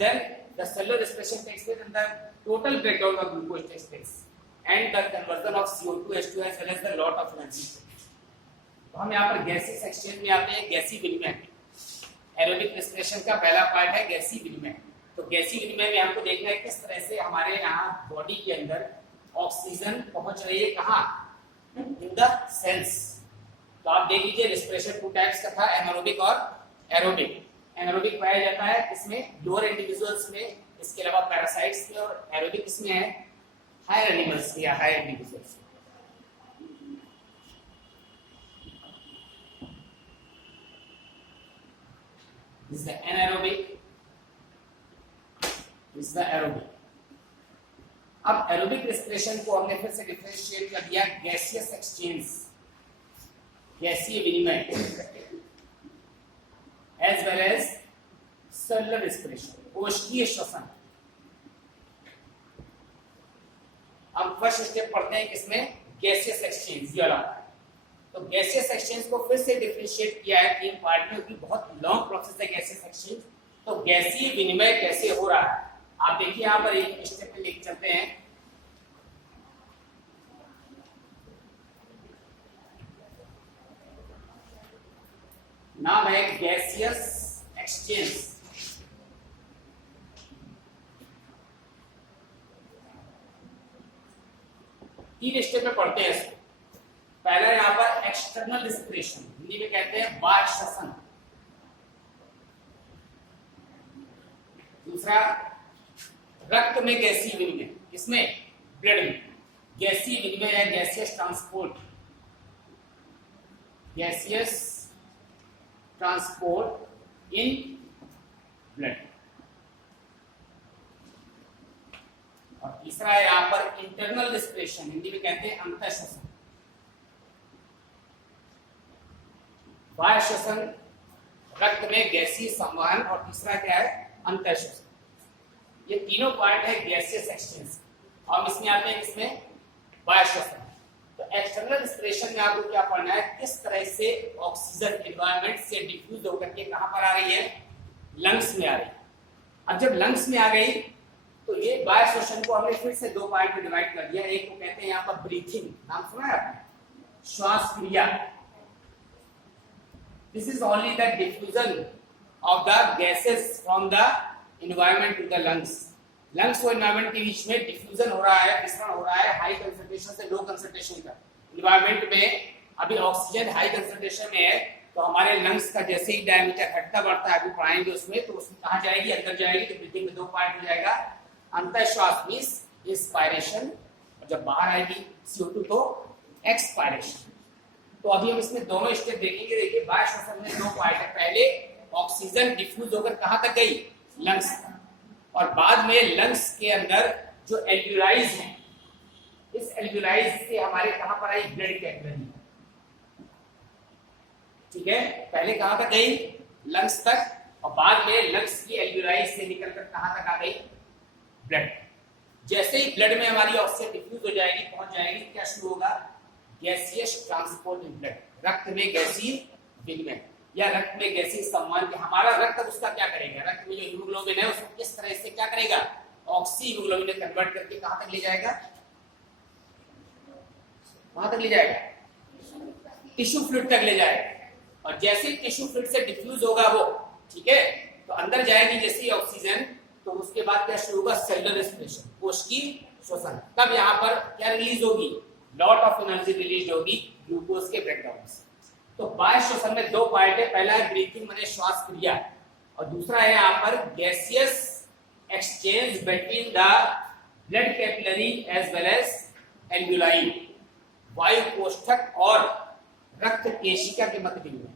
then the cellular respiration takes place and the total breakdown of glucose takes place and the conversion of CO2 H2 as well as the lot of energy. तो हम यहाँ पर गैसीय exchange में आते हैं, गैसीय विनिमय। एरोबिक रेस्पिरेशन का पहला पार्ट है गैसीय विनिमय। तो गैसीय विनिमय में हमको देखना है किस तरह से हमारे यहाँ बॉडी के अंदर ऑक्सीजन पहुंच रही है, कहाँ, इन द सेल्स। तो आप देख लीजिए रेस्पिरेशन टू टाइप्स का था, एनारोबिक और एरोबिक। एनारोबिक पाया जाता है इसमें लोअर इंडिविजुअल्स में, इसके अलावा पैरासाइट्स में, और एरोबिक इसमें है हायर एनिमल्स या higher individuals. This is the anaerobic, this is the aerobic. अब एरोबिक रेस्पिरेशन को हमने फिर से डिफरेंशिएट कर दिया गैसियस एक्सचेंज, गैसीय विनिमय, as well as cellular respiration, कोशिकीय श्वसन। अब फर्स्ट स्टेप पढ़ते हैं किसमें, गैसियस एक्सचेंज, ये वाला। तो गैसियस एक्सचेंज को फिर से डिफरेंशिएट किया है तीन पार्ट में, क्योंकि बहुत लॉन्ग प्रोसेस है गैसियस एक्सचेंज। तो गैसीय विनिमय कैसे हो रहा है आप देखिए, यहाँ पर एक स्टेप पे लेके चलते हैं। नाम है गैसियस एक्सचेंज। तीन स्टेप में पढ़ते हैं इसको। पहला यहाँ पर एक्सटर्नल रेस्पिरेशन, हिंदी में कहते हैं बाह्य श्वसन। दूसरा रक्त में गैसीय विनिमय, इसमें ब्लड में गैसीय विनिमय है gaseous transport, gaseous transport in blood. और तीसरा है यहाँ पर इंटरनल रेस्पिरेशन, हिंदी में कहते हैं अंतः श्वसन। बाह्य श्वसन, रक्त में गैसीय संवहन, और तीसरा क्या है, अंतः श्वसन। ये तीनों पार्ट है गैसियस एक्सचेंज। और इसमें आते हैं इसमें बाह्य श्वसन। तो एक्सटर्नल रेस्पिरेशन में आपको क्या पढ़ना है, किस तरह से ऑक्सीजन एनवायरनमेंट से डिफ्यूज होकर के कहां पर आ रही है, लंग्स में आ रही है। अब जब लंग्स में आ गई तो ये बाह्य श्वसन को हमने फिर से दो पार्ट में डिवाइड कर दिया। एक को कहते हैं यहाँ पर ब्रीथिंग, नाम सुना है आपने, श्वास क्रिया। This is only the diffusion of the gases from the environment to the lungs. Lungs और environment के बीच में diffusion हो रहा है, विसरण हो रहा है हाई कंसंट्रेशन से लो कंसंट्रेशन का। environment में अभी ऑक्सीजन हाई कंसंट्रेशन में है, तो हमारे लंग्स का जैसे ही डायमीटर घटता बढ़ता है, अभी पढ़ाएंगे उसमें, तो उसमें कहाँ जाएगी, अंदर जाएगी। तो ब्रीथिंग में दो पार्ट हो जाएगा, अंतर श्वास मींस इंस्पायरेशन, और जब बाहर आएगी CO2 तो एक्सपायरेशन। तो अभी हम इसमें दोनों स्टेप देखेंगे। देखिए बाह्य श्वसन में दो पार्ट है, पहले ऑक्सीजन डिफ्यूज होकर कहां तक गई, लंग्स तक, और बाद में लंग्स के अंदर जो एल्वियोलाइज है, इस एल्वियोलाइज से हमारे कहां पर आई, ब्लड कैपिलरी। ठीक है, पहले कहां तक गई, लंग्स तक, और बाद में लंग्स की एल्वियोलाइज से निकलकर कहां तक आ गई, ब्लड। जैसे ही ब्लड में हमारी ऑक्सीजन डिफ्यूज हो जाएगी, पहुंच जाएगी, क्या शुरू होगा, गैसियस ट्रांसपोर्ट इन ब्लड, रक्त में गैसीय विनिमय या रक्त में गैसीय संवहन। हमारा रक्त अब उसका क्या करेगा, रक्त में जो हीमोग्लोबिन है उसको किस तरह से क्या करेगा, ऑक्सी हीमोग्लोबिन में कन्वर्ट करके कहां तक ले जाएगा, वहां तक ले जाएगा, टिश्यू फ्लूइड तक ले जाएगा। और जैसे ही टिश्यू फ्लूइड से डिफ्यूज होगा वो, ठीक है, तो अंदर जाएगी जैसे ही ऑक्सीजन, तो उसके बाद क्या शुरू होगा, सेलुलर रेस्पिरेशन, कोशिकीय श्वसन। तब यहाँ पर क्या रिलीज होगी, लॉट ऑफ एनर्जी रिलीज होगी ग्लूकोज के ब्रेकडाउन से। तो बाह्य श्वसन में दो पार्ट है, पहला है ब्रीथिंग माने श्वास क्रिया, और दूसरा है यहाँ पर gaseous exchange between the blood capillary as well as alveoli, वायु कोष्ठक और रक्त केशिका के मध्य विनिमय।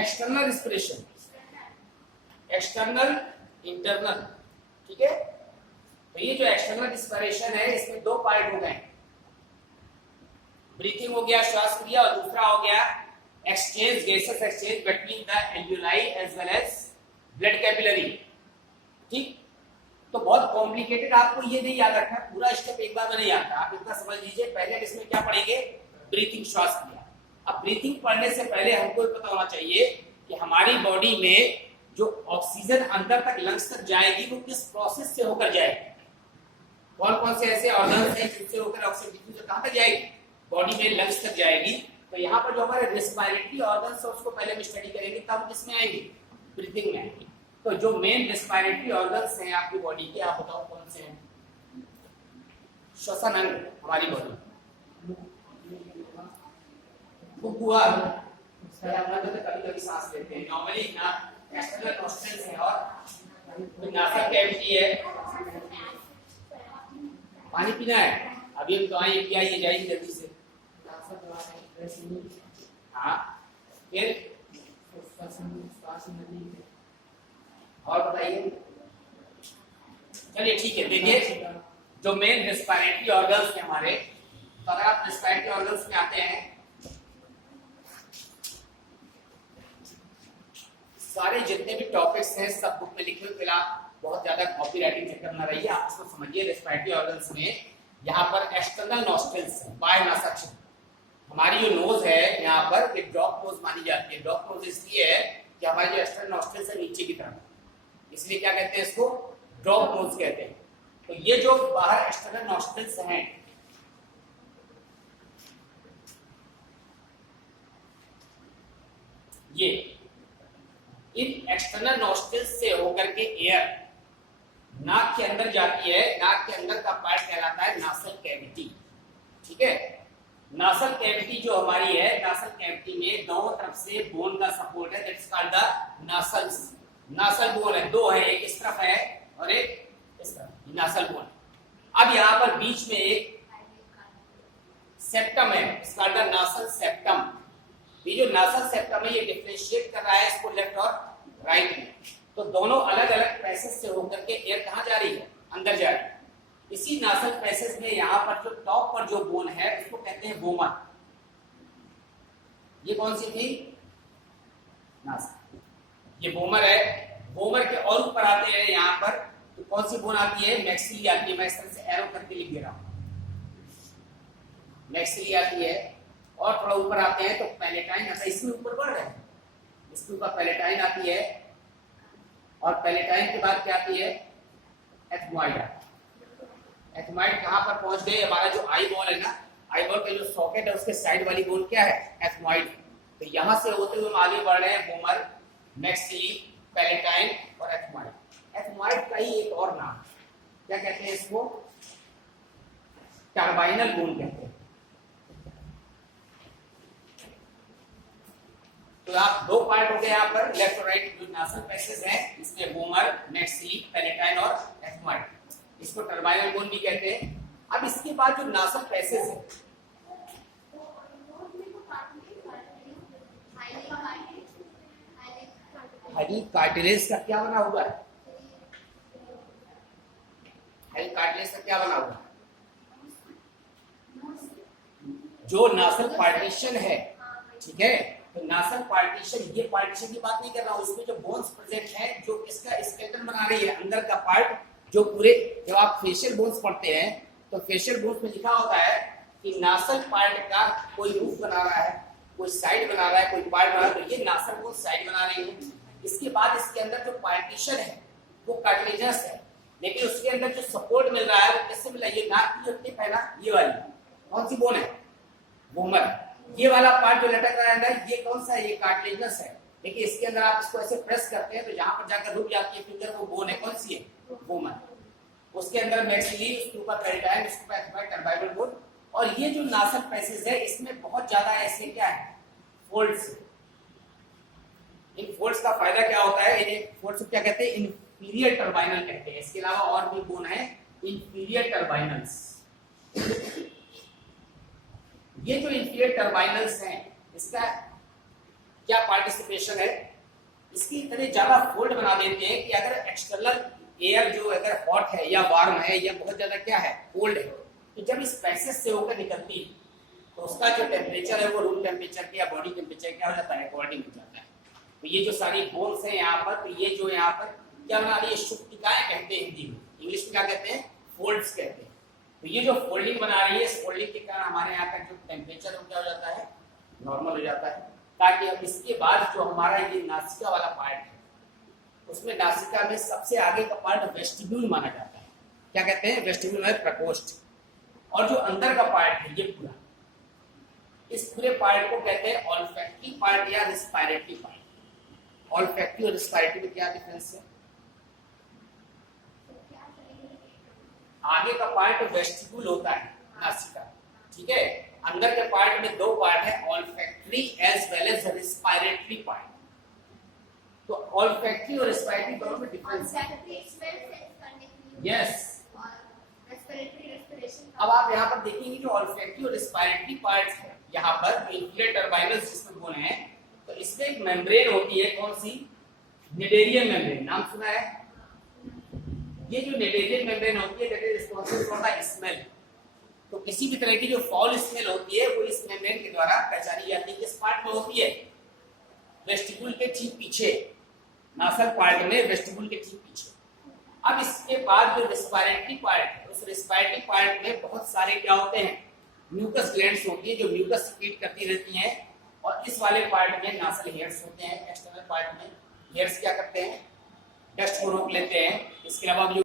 एक्सटर्नल रेस्पिरेशन, एक्सटर्नल, इंटरनल, ठीक है। तो ये जो एक्सटर्नल रेस्पिरेशन है, इसमें दो पार्ट हो गए, ब्रीथिंग हो गया, श्वास क्रिया, और दूसरा हो गया exchange, gases exchange between the alveoli as well as blood capillary. ठीक, तो बहुत कॉम्प्लिकेटेड, आपको ये नहीं याद रखना, पूरा स्टेप एक बार में नहीं आता, आप इतना समझ लीजिए। पहले इसमें क्या पढ़ेंगे, ब्रीथिंग, श्वास क्रिया। अब ब्रीथिंग पढ़ने से पहले हमको पता होना चाहिए कि हमारी बॉडी में जो ऑक्सीजन अंदर तक लंग्स तक जाएगी वो किस प्रोसेस से होकर जाएगी, कौन कौन से ऐसे ऑर्गन्स हैं जिनसे होकर ऑक्सीजन डिफ्यूजन कहां तक जाएगी, बॉडी में लंग्स तक जाएगी। तो यहाँ पर जो हमारे रेस्पिरेटरी ऑर्गन्स है उसको पहले हम स्टडी करेंगे, तब किसमें आएंगे, ब्रीथिंग में आएंगे। तो जो मेन रेस्पिरेटरी ऑर्गन्स हैं आपकी बॉडी के, आप बताओ कौन से हैं। श्वसन अंग हमारी बॉडी, फुफ्फुआ कभी कभी सांस लेते हैं, नॉर्मली एक्सटर्नल नॉस्ट्रल्स है और नासा कैविटी है। पानी पीना है, अभी हम दवाई पियाइए जाइए जल्दी से। हाँ फिर और बताइए। चलिए ठीक है, देखिए जो मेन रेस्पिरेटरी ऑर्गन्स हैं हमारे, तो अगर आप रेस्पिरेटरी ऑर्गन्स में आते हैं, सारे जितने भी टॉपिक्स हैं सब बुक में लिखे हुए, फिलहाल बहुत ज्यादा कॉपी राइटिंग चक्कर ना रही है, आप इसको समझिए। रेस्पिरेटरी ऑर्गन्स में यहाँ पर एक्सटर्नल नॉस्ट्रल्स है, बाय नासाक्षम, हमारी जो नोज है यहाँ पर एक ड्रॉप नोज मानी जाती है। ड्रॉप नोज इसलिए है कि हमारी जो एक्सटर्नल नॉस्ट्रल्स है नीचे की तरफ, इसलिए क्या कहते हैं इसको, ड्रॉप नोज कहते हैं। तो ये जो बाहर एक्सटर्नल नॉस्ट्रल्स हैं, ये इन एक्सटर्नल नॉस्ट्रल्स से होकर के एयर नाक के अंदर जाती है। नाक के अंदर का पार्ट कहलाता है नासल कैविटी, ठीक है। नासल कैविटी जो हमारी है, नासल कैविटी में दोनों तरफ से बोन का सपोर्ट है, that's called the nasals. Nasal bone है, दो है, एक इस तरफ है और एक इस तरफ, नासल बोन। अब यहाँ पर बीच में एक सेप्टम है, it's called the nasal septum. ये जो नासल सेप्टम है ये डिफरेंशिएट कर रहा है इसको लेफ्ट और राइट में। तो दोनों अलग अलग पैसेज से होकर के एयर कहाँ जा रही है, अंदर जा रही है। इसी नासल पैसेज में यहाँ पर जो टॉप पर जो बोन है उसको कहते हैं वोमर। ये कौन सी थी, नासल, ये वोमर है। वोमर के और ऊपर आते हैं यहाँ पर तो कौन सी बोन आती है, मैक्सिली आती है। मैं इस तरह से एरो करके लिख दे रहा हूँ, मैक्सिली आती है। और थोड़ा ऊपर आते हैं तो पैलेटाइन आता है, इसमें ऊपर बढ़ रहे हैं, इसके ऊपर पैलेटाइन आती है और पैलेटाइन के बाद क्या आती है, एथमॉइड। एथमॉइड कहां पर पहुंच गए, हमारा जो आई बॉल है ना, आई बॉल का जो सॉकेट है उसके साइड वाली बोन क्या है, एथमॉइड। तो यहां से होते हुए हम आगे बढ़ रहे हैं, वोमर, मैक्सिली, पैलेटाइन और एथमॉइड। एथमॉइड का ही एक और नाम क्या कहते हैं इसको, टर्बाइनल बोन कहते हैं। तो आप दो पार्ट हो गए यहाँ पर, लेफ्ट और राइट जो नासल पैसेज है, इसमें वोमर, मैक्सिली, पैलेटाइन और एथमॉइड, इसको टर्बाइनल बोन भी कहते हैं। अब इसके बाद जो नासल पैसेज है, हरी कार्टिलेज का क्या बना हुआ है, हरी कार्टिलेज का क्या बना हुआ है, जो नासल पार्टीशन है, ठीक है। तो नासल पार्टीशन, ये पार्टीशन की बात नहीं कर रहा हूं, इसमें जो बोन्स प्रेजेंट है जो इसका स्केलेटन बना रही है, अंदर का पार्ट जो पूरे, जब आप फेशियल बोन्स पढ़ते हैं तो फेशियल बोन्स में लिखा होता है कि नासल पार्ट का कोई रूफ बना रहा है, कोई साइड बना रहा है, कोई पार्ट बना रहा है, तो ये नासल बोन साइड बना रही है। इसके बाद इसके अंदर जो पार्टीशन है वो कार्टिलेजस है, लेकिन उसके अंदर जो सपोर्ट मिल रहा है वो किससे मिला, ये नाक की जो टिप है ना, ये वाली कौन सी बोन है, वोमर। ये वाला पार्ट जो लटक रहा है ना, ये कौन सा है, ये कार्टिलेजस है। लेकिन इसके अंदर आप इसको ऐसे प्रेस करते हैं तो जहां पर जाकर रुक जाती है फिंगर, वो बोन है, कौन सी है, वोमर। उसके अंदर मैक्सिली, उसके ऊपर पैलेटाइन, उसके ऊपर एथमॉइड, टर्बाइनल बोन। और ये जो नासल पैसेज है इसमें बहुत ज्यादा ऐसे क्या है, फोल्ड्स। इन फोल्ड्स का फायदा क्या होता है, इन्हें फोल्ड्स को क्या कहते हैं, इंफीरियर टर्बाइनल कहते हैं। इसके अलावा और भी बोन है, इंफीरियर टर्बाइनल्स। ये जो इंफीरियर टर्बाइनल्स हैं, इसका क्या पार्टिसिपेशन है, इसकी इतने ज्यादा फोल्ड बना देते हैं कि अगर एक्सटर्नल एयर जो अगर हॉट है या वार्म है या बहुत ज्यादा क्या है, कोल्ड है, तो जब इस पैसेज से होकर निकलती तो उसका जो टेम्परेचर है वो रूम टेम्परेचर के या बॉडी टेम्परेचर क्या हो जाता है, अकॉर्डिंग हो जाता है। तो ये जो सारी बोन्स हैं यहाँ पर, तो ये जो यहाँ पर क्या बना रही है, शुक्तिकाएं कहते हैं हिंदी में, इंग्लिश में क्या कहते हैं, फोल्ड्स कहते हैं। तो ये जो फोल्डिंग बना रही है, इस फोल्डिंग के कारण हमारे यहाँ का जो टेम्परेचर है वो क्या हो जाता है, नॉर्मल हो जाता है। ताकि अब इसके बाद जो हमारा ये नासिका वाला पार्ट है, उसमें नासिका में सबसे आगे का पार्ट वेस्टिब्यूल माना जाता है। क्या कहते हैं? वेस्टिब्यूल में प्रकोष्ठ। और जो अंदर का पार्ट है ये पूरा, इस पूरे पार्ट को कहते हैं ऑल्फैक्टरी पार्ट या रेस्पिरेटरी पार्ट। ऑल्फैक्टरी और रेस्पिरेटरी में क्या डिफरेंस है? आगे का पार्ट वेस्टिब्यूल होता है नासिका, ठीक है। अंदर के पार्ट में दो पार्ट है, olfactory as well as respiratory part. तो ऑल्फैक्टरी और रेस्पिरेटरी दोनों में डिफरेंस है। यस। अब आप यहाँ पर देखेंगे जो ऑल्फैक्टरी और रेस्पिरेटरी पार्ट्स है, यहाँ पर इंफ्लेट टर्बाइनस जिसमें बोले हैं, तो इसमें एक मेम्ब्रेन होती है, कौन सी? निडेरियन मेम्ब्रेन, नाम सुना है? ये जो निडेरियन मेम्ब्रेन होती है that is responsible for the smell. तो किसी भी तरह की जो फाउल स्मेल होती है वो इस मेम्ब्रेन के द्वारा पहचानी जाती है। किस पार्ट में होती है? वेस्टिब्यूल के ठीक पीछे, नासल पार्ट में वेस्टिब्यूल के ठीक पीछे। अब इसके बाद जो रेस्पिरेटरी पार्ट है, उस रेस्पिरेटरी पार्ट में बहुत सारे क्या होते हैं? म्यूकस ग्लैंड्स होती है जो म्यूकस सीक्रेट करती रहती हैं। और इस वाले पार्ट में नासल हेयर्स होते हैं। एक्सटर्नल पार्ट में हेयर्स क्या करते हैं? डस्ट को रोक लेते हैं। इसके अलावा जो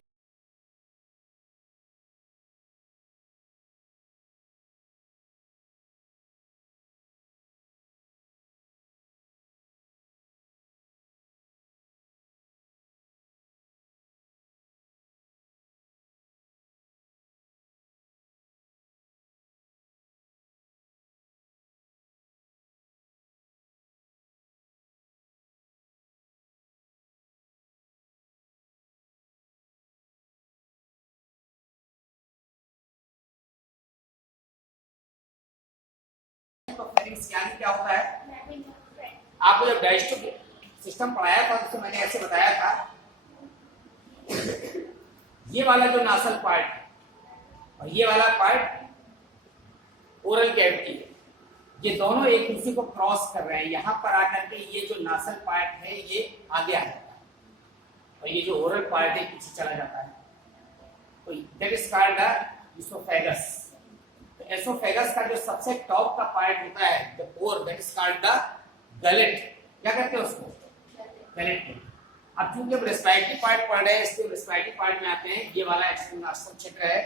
फेरिंग्स क्या होता है? आपको जब डाइजेस्टिव सिस्टम पढ़ाया था तो मैंने ऐसे बताया था, ये वाला जो नासल पार्ट है और ये वाला पार्ट ओरल कैविटी है, ये दोनों एक दूसरे को क्रॉस कर रहे हैं। यहाँ पर आकर के ये जो नासल पार्ट है ये आगे आ जाता है और ये जो ओरल पार्ट है पीछे चला जाता है। तो that is called the oesophagus. तो एसोफेगस का जो सबसे टॉप का पार्ट होता है, the core, that is called the gullet. क्या कहते हैं उसको? गलेट। अब चूंकि हम रेस्पिरेटरी पार्ट पढ़ रहे हैं, इसलिए रेस्पिरेटरी पार्ट में आते हैं। ये वाला एक्सटर्नल नासल क्षेत्र है,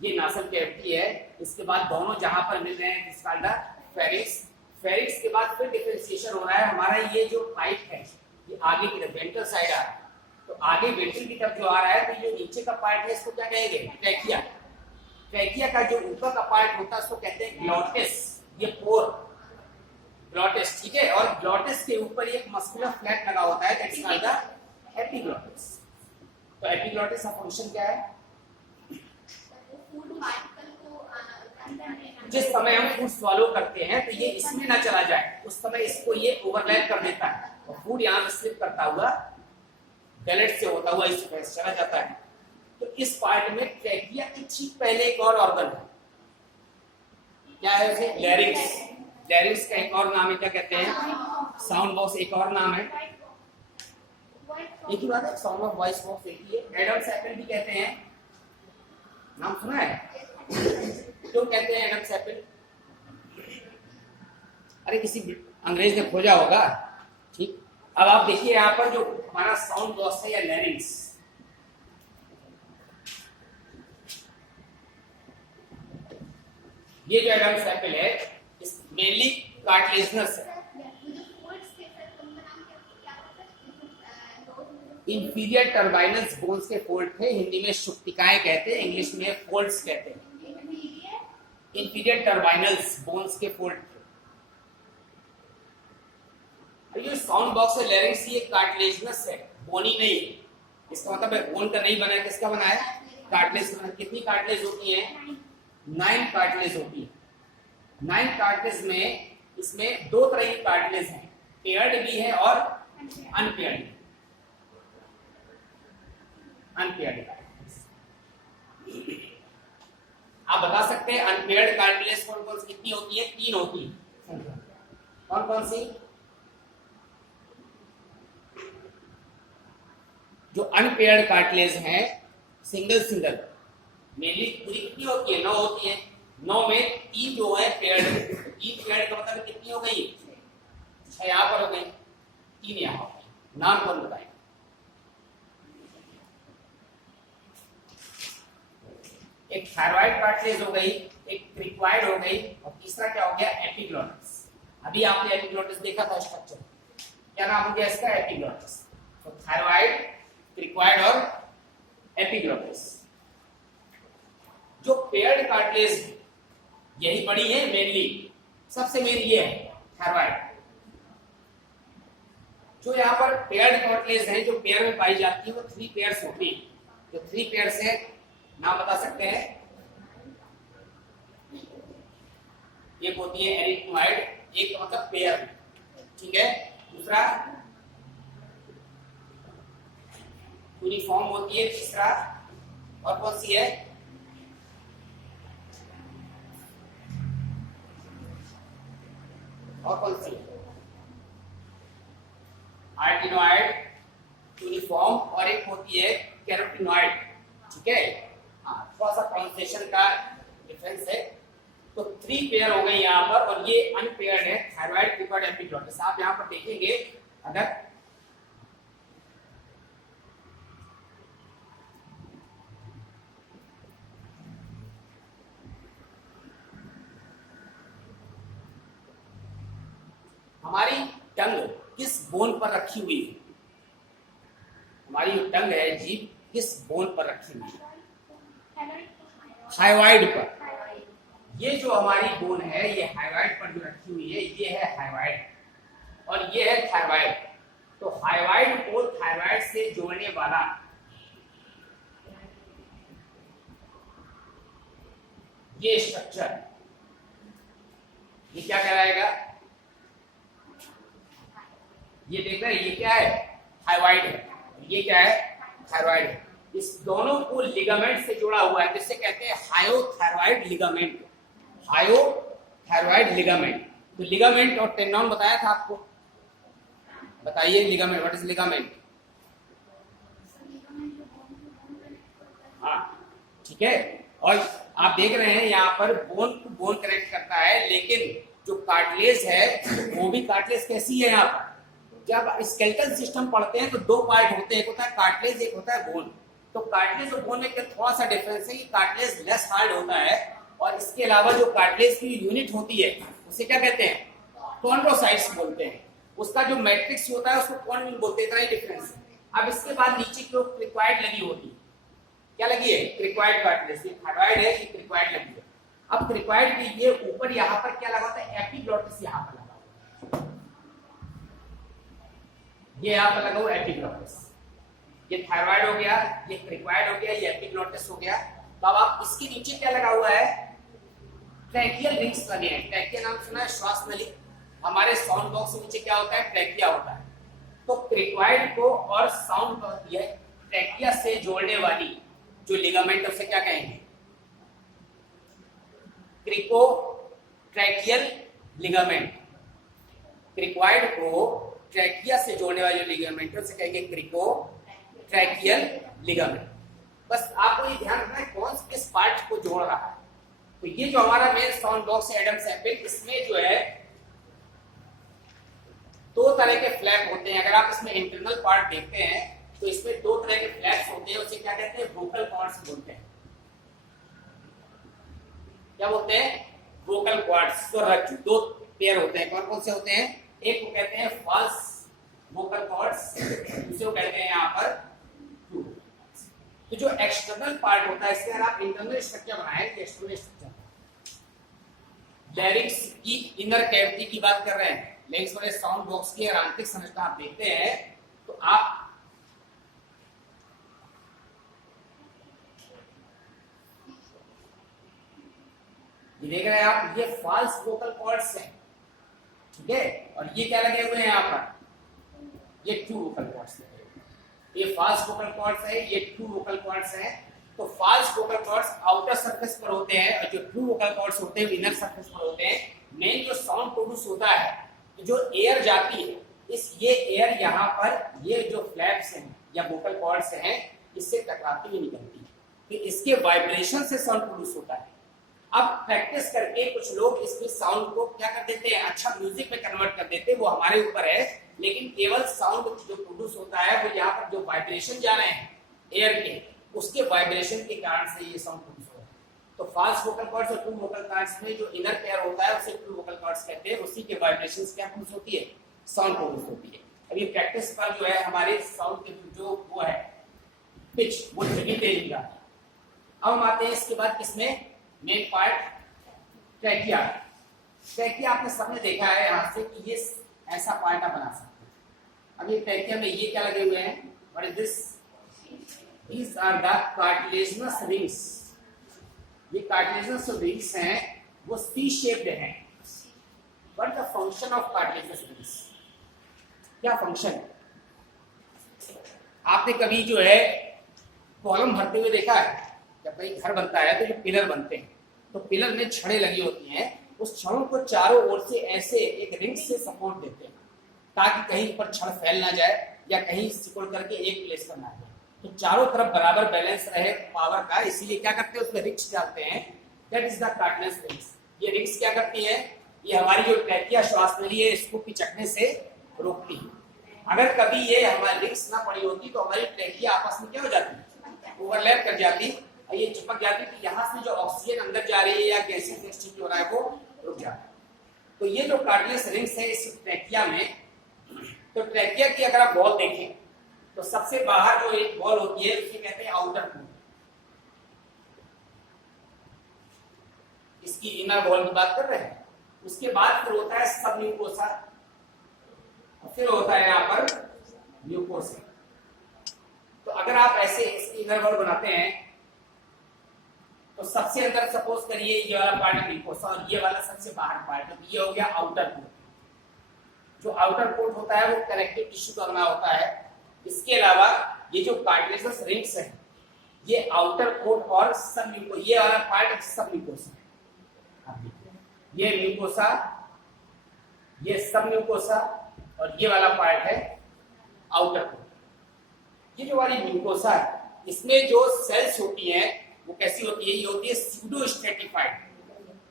ये नासल कैविटी है। इसके बाद दोनों जहां पर मिल रहे हैं, दिस कॉल्ड द फेरिक्स। फेरिक्स के बाद फिर डिफरेंशिएशन हो रहा है। हमारा ये जो पाइप है ये आगे की तरफ वेंट्रल साइड आ रहा है, तो आगे वेंट्रल की तरफ जो आ रहा है, तो ये नीचे का पार्ट है, इसको क्या कहेंगे? ट्रैकिया। ट्रैकिया का जो ऊपर का पार्ट होता है उसको कहते हैं ग्लॉटिस। ये पोर, ग्लॉटिस, ठीक है। और ग्लॉटिस के ऊपर एक मस्कुलर फ्लैट लगा होता है, that is called the epiglottis. तो एपिग्लॉटिस का फंक्शन क्या है? जिस समय हम फूड स्वॉलो करते हैं तो ये इसमें ना चला जाए, उस समय इसको ये ओवरलैप कर देता है और फूड यहाँ से स्लिप करता हुआ गैलेट से होता हुआ इस चला जाता है। तो इस पार्ट में ट्रैकिया के ठीक पहले एक और ऑर्गन है, क्या है उसे? लैरिंक्स। लैरिंक्स का एक और नाम है, क्या कहते हैं? साउंड बॉक्स एक और नाम है। एक ही बात है, साउंड ऑफ वॉइस बॉक्स एक ही है। एडम सैपल भी कहते हैं, नाम सुना है? क्यों कहते हैं एडम सैपल? अरे किसी अंग्रेज ने खोजा होगा, ठीक। अब आप देखिए यहाँ पर जो हमारा साउंड बॉक्स है या लैरिंक्स, ये जो एडम सैपल है इस मेनली कार्टिलेजिनस है। इंफीरियर टर्बाइनस बोन्स के फोल्ड थे, हिंदी में शुक्तिकाएं कहते हैं, इंग्लिश में फोल्ड्स कहते हैं। इंफीरियर टर्बाइनल्स बोन्स के फोल्ड थे। ये साउंड बॉक्स है लैरिंक्स, ये कार्टिलेजिनस है, बोनी नहीं है। इसका मतलब है बोन का नहीं बना है, किसका बना है? कार्टिलेज का। कितनी कार्टिलेज होती है? 9 कार्टिलेज होती है। 9 कार्टिलेज में इसमें दो तरह की कार्टिलेज हैं, पेयर्ड भी है और अनपेयर्ड। अनपेयर्ड आप बता सकते हैं अनपेयर्ड कार्टिलेज कौन कौन सी कितनी होती है? 3 होती है। कौन कौन सी? जो अनपेयर्ड कार्टिलेज हैं सिंगल सिंगल मेनली पूरी कितनी होती है? 9 होती है। 9 में 3 जो है पेयर्ड। 3 पेयर्ड का मतलब कितनी हो गई? 6 यहाँ पर हो गई, 3 यहाँ हो गई। नाम कौन बताए? एक थायराइड कार्टिलेज हो गई, एक क्रिक्वाइड हो गई, और तीसरा क्या हो गया, एपिग्लॉटिस। अभी आपने एपिग्लॉटिस देखा था स्ट्रक्चर, क्या नाम हो गया इसका, एपिग्लॉटिस। तो थायराइड, क्रिक्वाइड और एपिग्लॉटिस। जो पेयर्ड कार्टिलेज यही बड़ी है मेनली, सबसे मेन ये है थायराइड। जो यहाँ पर पेयर्ड कार्टिलेज है, जो पेयर में पाई जाती है, वो 3 पेयर्स होती है। जो 3 पेयर्स है, नाम बता सकते हैं? एक होती है एरिथ्मॉइड, एक मतलब पेयर, ठीक है। दूसरा यूनिफॉर्म होती है, तीसरा और कौन सी है, और कौन सी, आर्टिनोइड, यूनिफॉर्म, और एक होती है कैरोटिनॉइड, ठीक है। हाँ, थोड़ा सा प्रोनाउंसिएशन का डिफरेंस है। तो 3 पेयर हो गए यहाँ पर, और ये अनपेयर्ड है, थायराइड, क्रिक्वाइड, एपिग्लॉटिस। आप यहाँ पर देखेंगे, अगर हमारी टंग किस बोन पर रखी हुई है, हमारी जो टंग है, जीभ किस बोन पर रखी हुई है, थायराइड पर। ये जो हमारी बोन है, ये हाइवाइड पर जो रखी हुई है, ये है हाइवाइड और ये है थायराइड। तो हाइवाइड को थायराइड से जोड़ने वाला ये स्ट्रक्चर, ये क्या कहलाएगा, ये देख रहे हैं, ये क्या है, थायराइड है, ये क्या है, थायराइड है। इस दोनों को लिगामेंट से जोड़ा हुआ है, जिससे कहते हैं हायोथायराइड लिगामेंट, हायोथायराइड लिगामेंट। तो लिगामेंट और टेंडन बताया था आपको, बताइए लिगामेंट, व्हाट इज लिगामेंट? हाँ, ठीक है। और आप देख रहे हैं यहाँ पर बोन को बोन कनेक्ट करता है, लेकिन जो कार्टिलेज है वो भी कार्टिलेज कैसी है, यहाँ पर जब स्केलेटल सिस्टम पढ़ते हैं तो 2 पार्ट होते हैं, एक होता है कार्टिलेज, एक होता है बोन। तो कार्टिलेज और बोन में थोड़ा सा डिफरेंस है कि कार्टिलेज लेस हार्ड होता है, और इसके अलावा जो कार्टिलेज की यूनिट होती है उसे क्या कहते हैं, कॉन्ड्रोसाइट्स बोलते हैं। उसका जो मैट्रिक्स होता है उसको कौन बोलते हैं, इतना ही डिफरेंस है। अब इसके बाद नीचे की ओर क्रिक्वाइड लगी होती है, क्या लगी है, क्रिक्वाइड कार्टिलेज। ये थायराइड है, ये क्रिक्वाइड लगी है। अब क्रिक्वाइड के ये ऊपर यहाँ पर क्या लगा होता है, एपिग्लॉटिस यहाँ पर लगा होता है, ये यहाँ पर लगा हुआ एपिग्लॉटिस। ये थायराइड हो गया, ये क्रिक्वाइड हो गया, ये एपिग्लॉटिस हो गया। तो अब आप इसके नीचे क्या लगा हुआ है, ट्रैकियल रिंग्स लगे हैं। ट्रैकिया नाम सुना है, श्वास नली। हमारे साउंड बॉक्स के नीचे क्या होता है, ट्रैकिया होता है। तो क्रिक्वाइड को और साउंड ट्रैकिया से जोड़ने वाली जो लिगामेंट, उसे क्या कहेंगे, क्रिको ट्रैकियल लिगामेंट। क्रिक्वाइड को ट्रैकिया से जोड़ने वाले लिगामेंट से कहेंगे क्रिको ट्रैकियल लिगामेंट। बस आपको ये ध्यान रखना है कौन किस पार्ट को जोड़ रहा है। तो ये जो हमारा मेन साउंड बॉक्स है एडम्स एपिक, इसमें जो है 2 तरह के फ्लैप होते हैं। अगर आप इसमें इंटरनल पार्ट देखते हैं तो इसमें 2 तरह के फ्लैप्स होते हैं, उसे क्या कहते हैं, वोकल कॉर्ड्स बोलते हैं। क्या बोलते हैं, वोकल कॉर्ड्स। तो 2 पेयर होते हैं, कौन कौन से होते हैं, एक को कहते हैं फॉल्स वोकल कॉर्ड्स, दूसरे को कहते हैं यहाँ पर ट्रू। तो जो एक्सटर्नल पार्ट होता है, इसके अगर आप इंटरनल स्ट्रक्चर बनाएंगे, एक्सटर्नल स्ट्रक्चर लैरिंक्स की इनर कैविटी की बात कर रहे हैं, लैरिंक्स वाले साउंड बॉक्स की अगर आंतरिक संरचना आप देखते हैं तो आप ये देख रहे हैं, आप ये फॉल्स वोकल कॉर्ड्स हैं, ठीक है। और ये क्या लगे हुए हैं यहाँ पर, ये ट्रू वोकल कॉर्ड्स है। ये फॉल्स वोकल कॉर्ड्स है, ये ट्रू वोकल कॉर्ड्स है। तो false vocal cords outer surface पर होते हैं और जो ट्रू वोकल कॉर्ड्स होते हैं इनर सरफेस पर होते हैं। मेन जो साउंड प्रोड्यूस होता है, तो जो एयर जाती है, ये एयर यहाँ पर ये जो फ्लैप्स हैं या वोकल कॉर्ड्स हैं, इससे टकराती हुई निकलती है, तो इसके वाइब्रेशन से साउंड प्रोड्यूस होता है। अब प्रैक्टिस करके कुछ लोग इसमें साउंड को क्या कर देते हैं, अच्छा म्यूजिक में कन्वर्ट कर देते हैं, वो हमारे ऊपर है। लेकिन केवल साउंड जो प्रोड्यूस होता है वो यहाँ पर जो वाइब्रेशन जा रहे हैं एयर के, उसके वाइब्रेशन के कारण से ये साउंड प्रोड्यूस हो रहा है। तो फास्ट वोकल कॉर्ड्स और ट्रू वोकल कॉर्ड्स में जो इनर पेयर होता है उसे ट्रू वोकल कॉर्ड्स कहते हैं। उसी के वाइब्रेशंस क्या प्रोड्यूस होती है, साउंड प्रोड्यूस होती है। अभी प्रैक्टिस पर जो है हमारे साउंड के जो वो है पिच, वो जगह तेज हो जाता है। अब हम आते हैं इसके बाद किसमें, मेन पार्ट ट्रैकिया। ट्रैकिया आपने सबने देखा है यहाँ से कि ये ऐसा पार्ट आप बना सकते हैं। अब ये ट्रैकिया में ये क्या लगे हुए हैं, what is this, these are the cartilaginous rings। ये cartilaginous rings हैं वो C shaped हैं। What is the function of cartilaginous rings? क्या फंक्शन? आपने कभी जो है कॉलम भरते हुए देखा है, जब कहीं घर बनता है तो जो पिलर बनते हैं तो पिलर में छड़ें लगी होती हैं, उस छड़ों को चारों ओर से ऐसे एक रिंग से सपोर्ट देते हैं ताकि कहीं पर छड़ फैल ना जाए या कहीं सिकुड़ करके एक प्लेस पर ना जाए, तो चारों तरफ बराबर बैलेंस रहे पावर का। इसीलिए क्या करते हैं, उसमें रिंग्स डालते हैं, that is the cartilaginous rings. ये रिंग्स क्या करती है, ये हमारी जो ट्रैकिया श्वास नली है इसको पिचकने से रोकती है। अगर कभी ये हमारी रिंग्स ना पड़ी होती तो हमारी ट्रैकिया आपस में क्या हो जाती, ओवरलैप कर जाती और ये चिपक जाती, तो यहाँ से जो ऑक्सीजन अंदर जा रही है या गैसेस एक्सचेंज हो रहा है वो रुक जाता है। तो ये जो कार्टिलेजिनस रिंग्स है इस ट्रैकिया में, तो ट्रैकिया की अगर आप वॉल देखें तो सबसे बाहर जो एक वॉल होती है उसे कहते हैं आउटर वॉल। इसकी इनर वॉल की बात कर रहे हैं। उसके बाद फिर होता है सब म्यूकोसा, फिर होता है यहाँ पर म्यूकोसा। तो अगर आप ऐसे इसकी इनर वॉल बनाते हैं तो सबसे अंदर सपोज करिए ये वाला पार्ट है म्यूकोसा और ये वाला सबसे बाहर पार्ट है, ये हो गया आउटर कोट। जो आउटर कोट होता है वो कनेक्टिव टिश्यू का बना होता है। इसके अलावा ये जो कार्टिलेजिनस रिंग्स है ये आउटर कोट और सब म्यूकोसा, ये वाला पार्ट सब म्यूकोसा, ये म्यूकोसा, ये सब म्यूकोसा और ये वाला पार्ट है आउटर कोट। ये जो वाली म्यूकोसा है इसमें जो सेल्स होती हैं वो कैसी होती है, ये होती है स्यूडो स्ट्रेटिफाइड।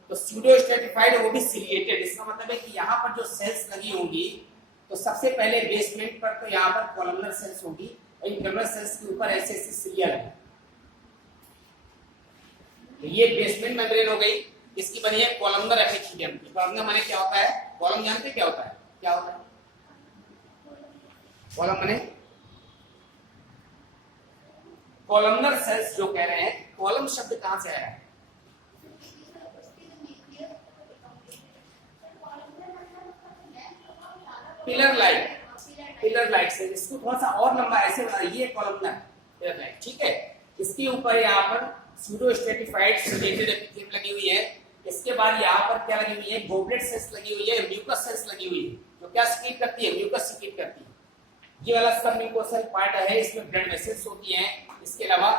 तो स्यूडो स्ट्रेटिफाइड वो भी सिलिएटेड, इसका मतलब है कि यहाँ पर जो सेल्स लगी होंगी तो सबसे पहले बेसमेंट पर तो यहाँ पर कॉलमनर सेल्स होगी और इन कॉलमनर सेल्स के ऊपर ऐसे ऐसे सिलिया लगी। तो ये बेसमेंट मेम्ब्रेन हो गई, इसकी बनी है कॉलमनर एपिथेलियम। कॉलमनर माने क्या होता है, कॉलम जानते क्या होता है, क्या होता है कॉलम माने, कॉलमनर सेल्स जो कह रहे हैं, कॉलम शब्द कहां से आया है, पिलर लाइक से। इसको थोड़ा सा और लंबा ऐसे बना, ये कॉलमनर पिलर लाइक, ठीक है। इसके ऊपर यहाँ पर स्यूडो स्ट्रेटिफाइड सिलिएटेड एपिथेलियम लगी हुई है। इसके बाद यहाँ पर क्या लगी हुई है, गोबलेट सेल्स लगी हुई है, म्यूकस सेल्स लगी हुई है जो क्या सिक्रीट करती है, म्यूकस सिक्रीट करती है। ये वाला सब म्यूकोसल पार्ट है, इसमें ब्लड वेसल्स होती हैं। इसके अलावा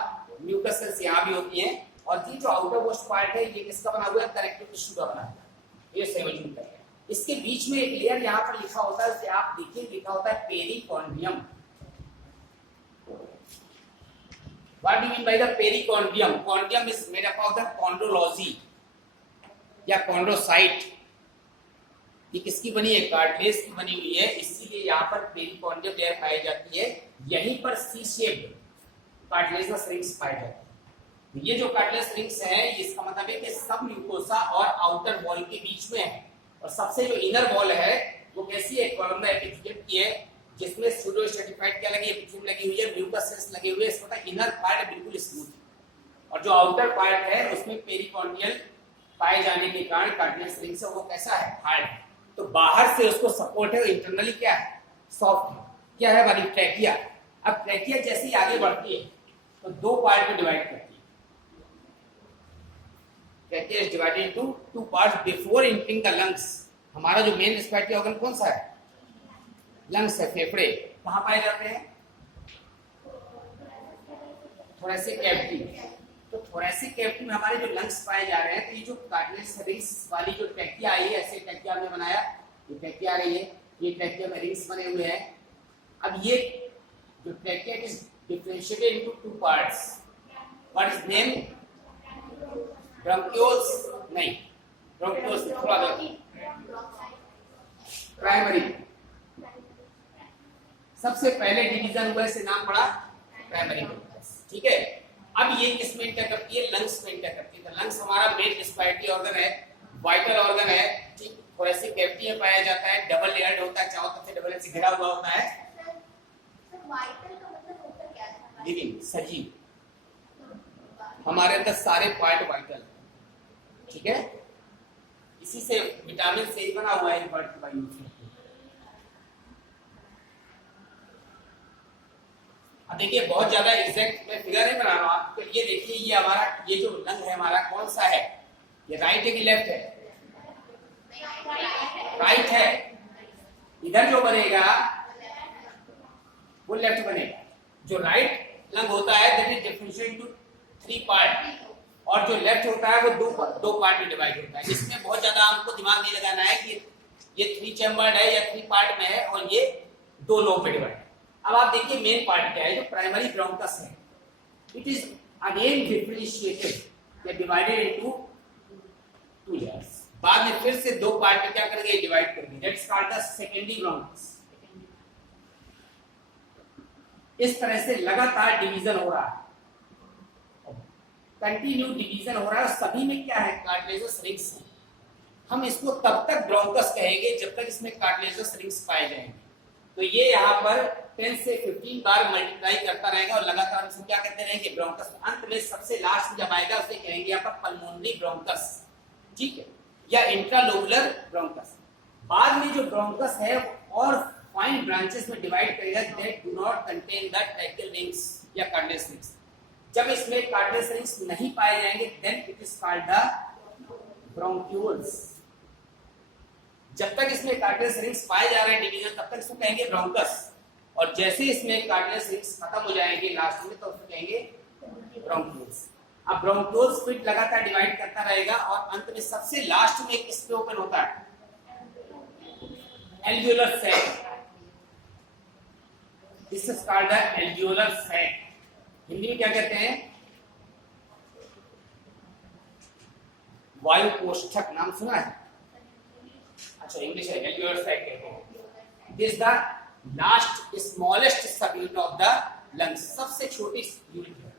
म्यूकस सेल्स यहाँ भी होती हैं। और ये जो आउटर मोस्ट पार्ट है ये किसका बना हुआ है, कनेक्टिव टिश्यू का बना हुआ है, ये सेमियोनिक है। इसके बीच में एक लेयर यहाँ पर लिखा होता है, उसे आप देखिए लिखा होता है perichondrium. What do you mean by the perichondrium? Chondrium is made up of the chondrology या chondrocyte। ये किसकी बनी है, कार्टिलेज की बनी हुई है, इसीलिए यहाँ पर पेरिकॉन्ड्रियम लेयर पाई जाती है। यहीं पर सी शेप्ड कार्टिलेजिनस रिंग्स पाए जाते हैं। ये जो कार्टिलेजिनस रिंग्स हैं इसका मतलब है कि सब म्यूकोसा और आउटर वॉल के बीच में है। और सबसे जो इनर वॉल है वो कैसी है, कॉलमनर एपिथेलियम की है, जिसमें स्यूडो स्ट्रेटिफाइड क्या लगी, एपिथेलियम लगी हुई है, म्यूकस सेल्स लगे हुए हैं। इसका मतलब इनर पार्ट बिल्कुल स्मूथ और जो आउटर पार्ट है उसमें पेरिकॉन्ड्रियल पाए जाने के कारण कार्टिलेजिनस रिंग्स है वो कैसा है, हार्ड। तो बाहर से उसको सपोर्ट है, इंटरनली क्या है, सॉफ्ट है। क्या है हमारी ट्रैकिया। अब ट्रैकिया जैसे ही आगे बढ़ती है तो दो पार्ट में डिवाइड करती है। Trachea is divided into two parts before entering the lungs. हमारा जो मेन रेस्पिरेटरी ऑर्गन कौन सा है, लंग्स है, फेफड़े। कहाँ पाए जाते हैं, थोरेसिक कैविटी। तो थोरेसिक कैविटी में हमारे जो लंग्स पाए जा रहे हैं, तो ये जो कार्टिलेजिनस रिंग्स वाली जो ट्रैकिया आई है, ऐसे ट्रैकिया हमने बनाया, ये ट्रैकिया आ रही है, ये ट्रैकिया में रिंग्स बने हुए हैं। अब ये जो trachea is differentiated into two parts. What is name, bronchioles नहीं, ब्रोंक्यूल्स थोड़ा देखिए, प्राइमरी। सबसे पहले डिवीजन हुआ से नाम पड़ा प्राइमरी ब्रोंक्यूल्स, ठीक है। अब ये किस में इंटर करती है? लंग्स में इंटर करती है। तो लंग्स हमारा मेन रेस्पिरेटरी ऑर्गन है, वाइटल ऑर्गन है, ठीक, थोरेसिक कैविटी में पाया जाता है, डबल लेयर्ड होता है, चारों तरफ से डबल लेयर से घिरा हुआ होता है। वाइटल का मतलब होता क्या है? लिविंग, सजीव। हमारे अंदर सारे पार्ट वाइटल, ठीक है, इसी से विटामिन से बना हुआ है वर्ड का यूज। अब देखिए बहुत ज्यादा एग्जैक्ट मैं फिगर नहीं बना रहा हूं आपके लिए। देखिए ये हमारा ये जो लंग है हमारा कौन सा है? ये राइट है कि लेफ्ट है? राइट है। इधर जो बनेगा वो लेफ्ट बनेगा। जो राइट लंग होता है that is differentiated into 3 part, और जो लेफ्ट होता है वो दो पार्ट में डिवाइड होता है। इसमें बहुत ज्यादा हमको दिमाग नहीं लगाना है कि ये 3 चैम्बर्ड है या 3 पार्ट में है और ये 2 लोब में डिवाइड है। अब आप देखिए मेन पार्ट क्या है, जो प्राइमरी ब्रोंकस है, इट इज अगेन डिफरेंशिएटेड या डिवाइडेड इनटू 2 लेयर्स। बाद में फिर से 2 पार्ट में क्या करेंगे? डिवाइड करेंगे। That is called the secondary bronchus. इस तरह से लगातार डिवीजन हो रहा है, कंटिन्यू डिवीजन हो रहा है। सभी में क्या है? कार्टिलेजस रिंग्स है। हम इसको तब तक ब्रोंकस कहेंगे जब तक इसमें कार्टिलेजस रिंग्स पाए जाएंगे। तो ये यहाँ पर 10 से 15 बार मल्टीप्लाई करता रहेगा और लगातार हम क्या कहते रहेंगे? ब्रोंकस। अंत में सबसे लास्ट जब आएगा उसे कहेंगे यहाँ पर पल्मोनरी ब्रोंकस, ठीक है, या इंट्रालोबुलर ब्रोंकस। बाद में जो ब्रोंकस है और फाइन ब्रांचेस में डिवाइड करेगा that do not contain the tracheal rings या कार्टिलेज रिंग्स। जब इसमें कार्टिलेज रिंग्स नहीं पाए जाएंगे then it is called the bronchioles. जब तक इसमें कार्टिलेज रिंग्स पाए जा रहे हैं डिवीजन, तब तक इसको कहेंगे ब्रोंकस। और जैसे इसमें कार्टिलेज रिंग्स खत्म हो जाएंगे लास्ट में तो उसको कहेंगे ब्रोंक्यूल्स। अब ब्रोंक्यूल्स फिर लगातार डिवाइड करता रहेगा और अंत में सबसे लास्ट में किस पे ओपन होता है? Alveolar sac. This is called the alveolar sac. Hindi में क्या कहते हैं? वायु कोष्ठक। नाम सुना है? अच्छा, इंग्लिश है, एल्वियोलर सैक कहते हैं। This the last smallest sub unit of the lungs, सबसे छोटी यूनिट है।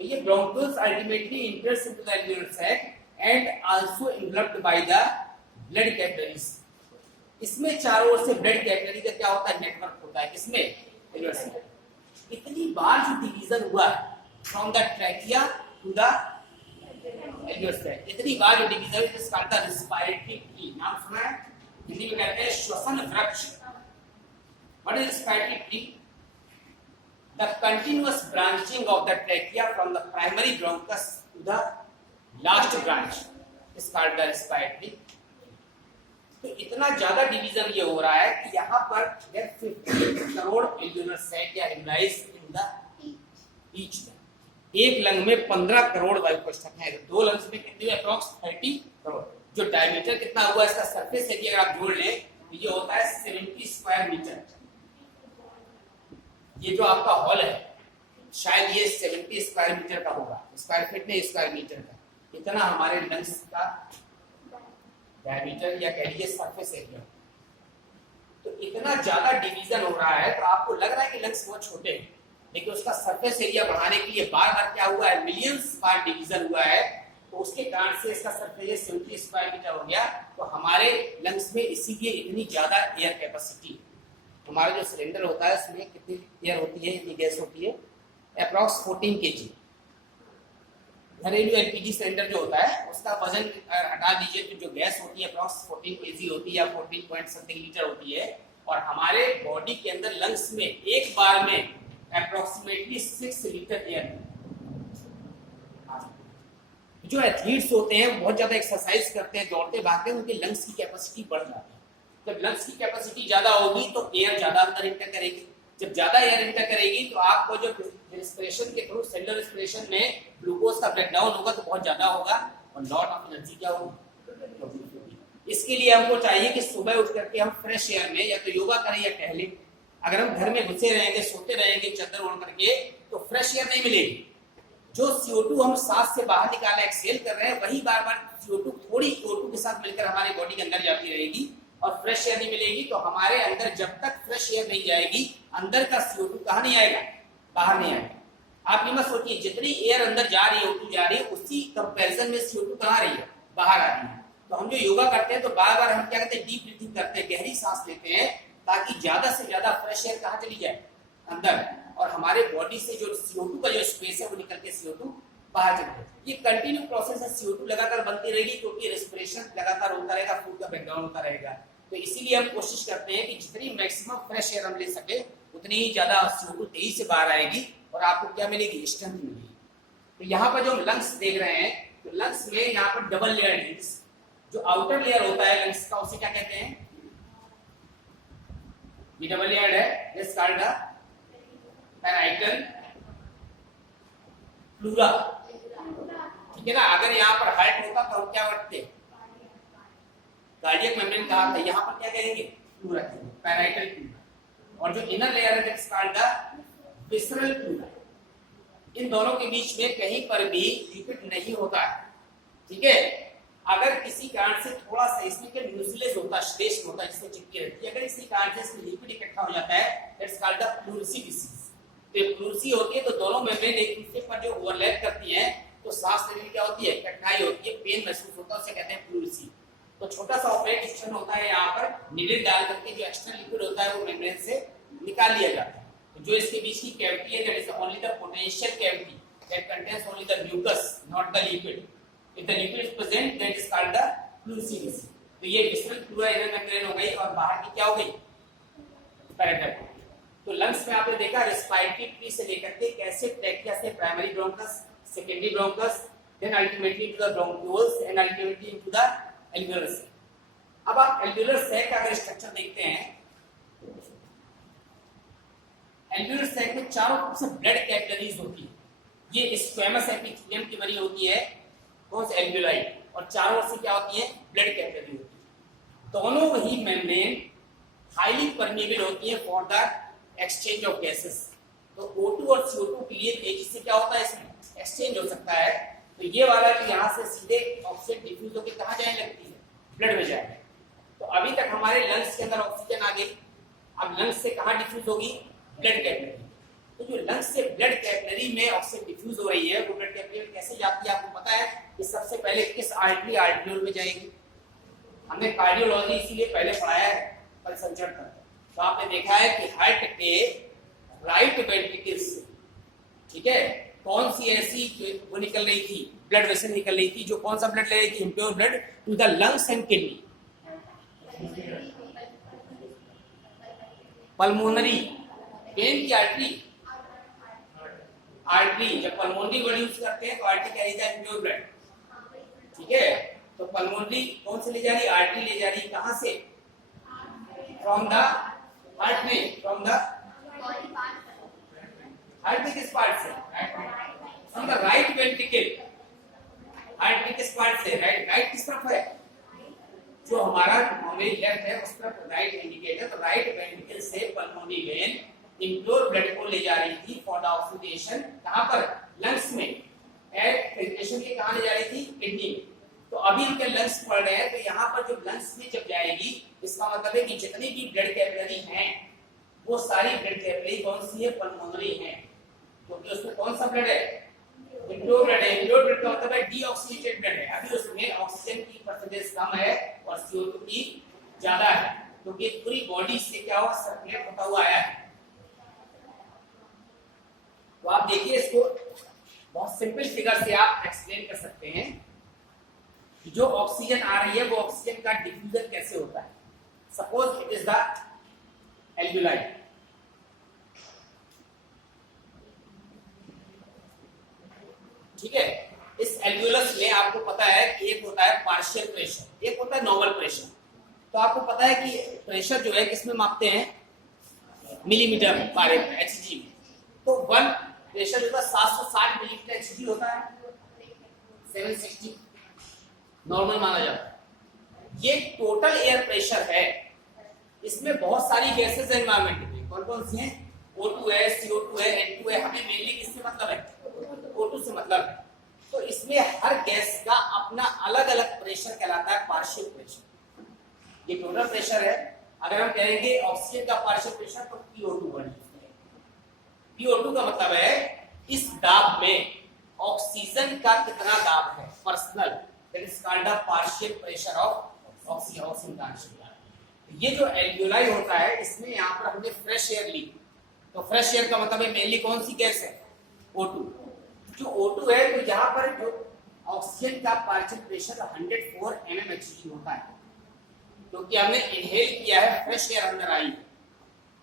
तो ये bronchioles ultimately enters into the alveolar sac and also enveloped by the blood capillaries. इसमें चारों ओर से ब्लड कैपिलरी का क्या होता है? नेटवर्क होता है। किसमें? Alveolar sac. इतनी बार जो डिवीजन हुआ from the trachea to the alveolar sac, इतनी बार जो division is called the respiratory tree. नाम सुना है? हिंदी में कहते हैं श्वसन वृक्ष। What is respiratory tree? The continuous branching of the trachea from the primary bronchus to the last branch is called the respiratory. तो इतना ज्यादा डिवीजन ये हो रहा है कि यहाँ पर 50 करोड़ एल्वियोलर सैक या एल्वियोलाइज इन द ईच। एक लंग में 15 करोड़ वायु कोष्ठक हैं। 2 लंग्स में कितने? अप्रॉक्स 30 करोड़। जो डायमीटर कितना हुआ इसका सरफेस एरिया अगर आप जोड़ लें तो ये होता है 70 स्क्वायर मीटर। ये जो आपका हॉल है शायद ये 70 स्क्वायर मीटर का होगा, स्क्वायर फीट नहीं, स्क्वायर मीटर का। इतना हमारे लंग्स का डायमीटर या कह लीजिए सरफेस एरिया। तो इतना ज्यादा डिवीजन हो रहा है तो आपको लग रहा है कि लंग्स बहुत छोटे हैं, लेकिन उसका सरफेस एरिया बढ़ाने के लिए बार बार क्या हुआ है? मिलियंस बार डिवीजन हुआ है। तो उसके कारण से इसका सरफेस 70 स्क्वायर मीटर हो गया। तो हमारे लंग्स में इसीलिए इतनी ज्यादा एयर कैपेसिटी। हमारा जो सिलेंडर होता है उसमें कितनी एयर होती है, इतनी गैस होती है? Approx 14 kg। घरेलू एलपीजी सिलेंडर जो होता है उसका वजन हटा दीजिए तो जो गैस होती है अप्रॉक्स 14 kg होती है या 14 पॉइंट समथिंग लीटर होती है। और हमारे बॉडी के अंदर लंग्स में एक बार में अप्रोक्सीमेटली 6 लीटर एयर। जो एथलीट्स होते हैं वो बहुत ज्यादा एक्सरसाइज करते हैं, दौड़ते भागते हैं, उनके लंग्स की कैपेसिटी बढ़ जाती है। जब लंग्स की कैपेसिटी ज्यादा होगी तो एयर ज्यादा अंदर इंटर करेगी। जब ज्यादा एयर इंटर करेगी तो आपको जो रेस्पिरेशन के थ्रू सेलुलर रेस्पिरेशन में ग्लूकोज का ब्रेकडाउन होगा तो बहुत ज्यादा होगा और लॉट ऑफ एनर्जी क्या होगी। इसके लिए हमको चाहिए कि सुबह उठ करके हम फ्रेश एयर में या तो योगा करें या टहलें। अगर हम घर में घुसे रहेंगे, सोते रहेंगे चादर ओढ़ करके तो फ्रेश एयर नहीं मिलेगी। जो CO2 हम सांस से बाहर निकालना एक्सहेल कर रहे हैं वही बार बार CO2 थोड़ी O2 के साथ मिलकर हमारे बॉडी के अंदर जाती रहेगी और फ्रेश एयर नहीं मिलेगी। तो हमारे अंदर जब तक फ्रेश एयर नहीं जाएगी अंदर का CO2 कहाँ नहीं आएगा? बाहर नहीं आएगा। आप ये मत सोचिए जितनी एयर अंदर जा रही है O2 जा रही है उसी कंपैरिजन में CO2 कहाँ रही है, बाहर आ रही है। तो हम जो योगा करते हैं तो बार बार हम क्या करते हैं, डीप ब्रीथिंग करते हैं, गहरी सांस लेते हैं ताकि ज्यादा से ज्यादा फ्रेश एयर कहाँ चली जाए, अंदर, और हमारे बॉडी से जो CO2 का जो स्पेस है वो निकल के CO2 बाहर चले जाए। ये कंटिन्यू प्रोसेस है, CO2 लगातार बनती रहेगी क्योंकि रेस्पिरेशन लगातार होता रहेगा, फूड का ब्रेकडाउन होता रहेगा। तो इसीलिए हम कोशिश करते हैं कि जितनी मैक्सिमम फ्रेश एयर हम ले सके उतनी ही ज्यादा CO2 तेजी से बाहर आएगी और आपको क्या मिलेगी, स्ट्रेंथ मिलेगी। तो यहाँ पर जो लंग्स देख रहे हैं तो लंग्स में यहाँ पर डबल लेयर लंग्स, जो आउटर लेयर होता है लंग्स का उसे क्या कहते हैं, ये डबल लेयर है, this called the parietal pleura. ठीक है ना। अगर यहाँ पर हार्ट होता तो हम क्या करते, कार्डियक मेम्ब्रेन कहा था, यहाँ पर क्या कहेंगे, प्लूरा, पैराइटल प्लूरा। और जो इनर लेयर है that's called the visceral pleura. इन दोनों के बीच में कहीं पर भी लिक्विड नहीं होता है। ठीक है। अगर किसी कारण से थोड़ा सा इसमें क्या म्यूसिलेज होता है, श्लेष्म होता है जिससे चिपकी रहती है, अगर इसी कारण से इसमें लिक्विड इकट्ठा हो जाता है that's called the pleurisy disease. तो प्लूरसी होती है तो दोनों मेम्ब्रेन एक दूसरे पर जो ओवरलैप करती हैं तो सांस लेने में क्या होती है, कठिनाई होती है, पेन महसूस होता है, उसे कहते हैं प्लूरसी। तो छोटा सा ऑपरेशन होता है, यहाँ पर नीडल डाल करके जो एक्स्ट्रा लिक्विड होता है वो मेम्ब्रेन से निकाल लिया जाता है। तो जो इसके बीच की कैविटी है that is only the potential cavity that contains only the mucus not the liquid. If the liquid is present that is called the pleurisy disease. तो ये विसरल प्लूरा इनर मेम्ब्रेन हो गई और बाहर की क्या हो गई, पैराइटल। तो लंग्स में आपने देखा रेस्पिरेटरी ट्री से लेकर के कैसे ट्रैकिया से primary bronchus, secondary bronchus, then ultimately to the bronchioles and ultimately into the alveolar sac. अब आप एल्वियोलर सैक का अगर स्ट्रक्चर देखते हैं, एल्वियोलर सैक में चारों तरफ से ब्लड कैपिलरीज होती है। ये स्क्वेमस एपिथेलियम की बनी होती है, कौन से एल्वियोलाई, और चारों ओर से क्या होती है, ब्लड कैपिलरी होती है। दोनों ही मेम्ब्रेन हाईली परमेबल होती है for the exchange of gases. तो O2 और CO2 के लिए तेजी से क्या होता है, इसमें एक्सचेंज हो सकता है। तो ये वाला कि यहाँ से सीधे ऑक्सीजन डिफ्यूज होकर कहाँ जाने लगती है, ब्लड में जाएगी। तो अभी तक हमारे लंग्स के अंदर ऑक्सीजन आ गई, अब लंग्स से कहाँ डिफ्यूज होगी, ब्लड कैपिलरी। तो जो लंग्स से ब्लड कैपिलरी में ऑक्सीजन डिफ्यूज हो रही है वो ब्लड कैपिलरी में कैसे जाती है आपको पता है कि सबसे पहले किस आर्टरी, आर्टरियोल में जाएगी। हमने कार्डियोलॉजी इसीलिए पहले पढ़ाया है पल संचरण का। तो आपने देखा है कि हार्ट के राइट वेंट्रिकल से, ठीक है, कौन सी ऐसी वो निकल रही थी, ब्लड वेसल निकल रही थी, जो कौन सा ब्लड ले रही थी, impure blood to the lungs and kidney. Pulmonary vein की आर्टरी, आर्टरी जब पल्मोनरी वर्ड यूज करते हैं तो आर्टरी क्या रहता है, इम्प्योर ब्लड। ठीक है। तो पल्मोनरी कौन से ले जा रही है, आर्टरी ले जा रही है, कहां से, फ्रॉम द हार्ट में, फ्रॉम द हार्ट में किस पार्ट से, from the right ventricle. Heart में किस पार्ट से, राइट, राइट किस तरफ है, जो हमारा हमारी लेफ्ट है उस तरफ राइट इंडिकेट है। तो राइट वेंट्रिकल से पल्मोनरी वेन इम्प्योर ब्लड को ले जा रही थी फॉर द ऑक्सीडेशन, कहां पर, लंग्स में, एट फिल्ट्रेशन के कहां ले जा रही थी, किडनी में। तो अभी इनके लंग्स पड़ रहे हैं, तो यहाँ पर जो लंग्स में जब जाएगी इसका मतलब है कि जितनी भी ब्लड कैपिलरी हैं वो सारी ब्लड कैपिलरी कौन सी है, पल्मोनरी है। क्योंकि उसमें कौन सा ब्लड है, इम्प्योर ब्लड है। इम्प्योर ब्लड का मतलब है डीऑक्सीनेटेड ब्लड है। अभी उसमें ऑक्सीजन की परसेंटेज कम है और CO2 की ज्यादा है, क्योंकि पूरी बॉडी से क्या हुआ, सर्कुलेट होता हुआ आया है। तो आप देखिए इसको बहुत सिंपल फिगर से आप एक्सप्लेन कर सकते हैं कि जो ऑक्सीजन आ रही है वो ऑक्सीजन का डिफ्यूजन कैसे होता है। Suppose it is the alveoli, ठीक है। इस एल्वियोलस में आपको पता है कि एक होता है पार्शियल प्रेशर, एक होता है नॉर्मल प्रेशर। तो आपको पता है कि प्रेशर जो है किसमें मापते हैं, मिलीमीटर बारे में, HG में। तो वन प्रेशर जो है 760 मिलीमीटर HG होता है, 760 नॉर्मल माना जाता है। ये टोटल एयर प्रेशर है। इसमें बहुत सारी गैसेस है एनवायरमेंट में, कौन कौन सी हैं, O2 है, CO2 है, N2 है। हमें मेनली किससे मतलब है, O2 से मतलब है। तो इसमें हर गैस का अपना अलग अलग प्रेशर कहलाता है पार्शियल प्रेशर। ये टोटल प्रेशर है। अगर हम कहेंगे ऑक्सीजन का पार्शियल प्रेशर तो PO2 बनेगा। PO2 का मतलब है इस दाब में ऑक्सीजन का कितना दाब है personal, that is called the partial pressure of oxygen का आंसर। ये जो एल्वियोलाई होता है इसमें यहाँ पर हमने फ्रेश एयर ली, तो फ्रेश एयर का मतलब है मेनली कौन सी गैस है, O2। जो O2 है तो यहाँ पर जो ऑक्सीजन का पार्शियल प्रेशर 104 mmHg होता है, क्योंकि हमने इनहेल किया है, फ्रेश एयर अंदर आई है।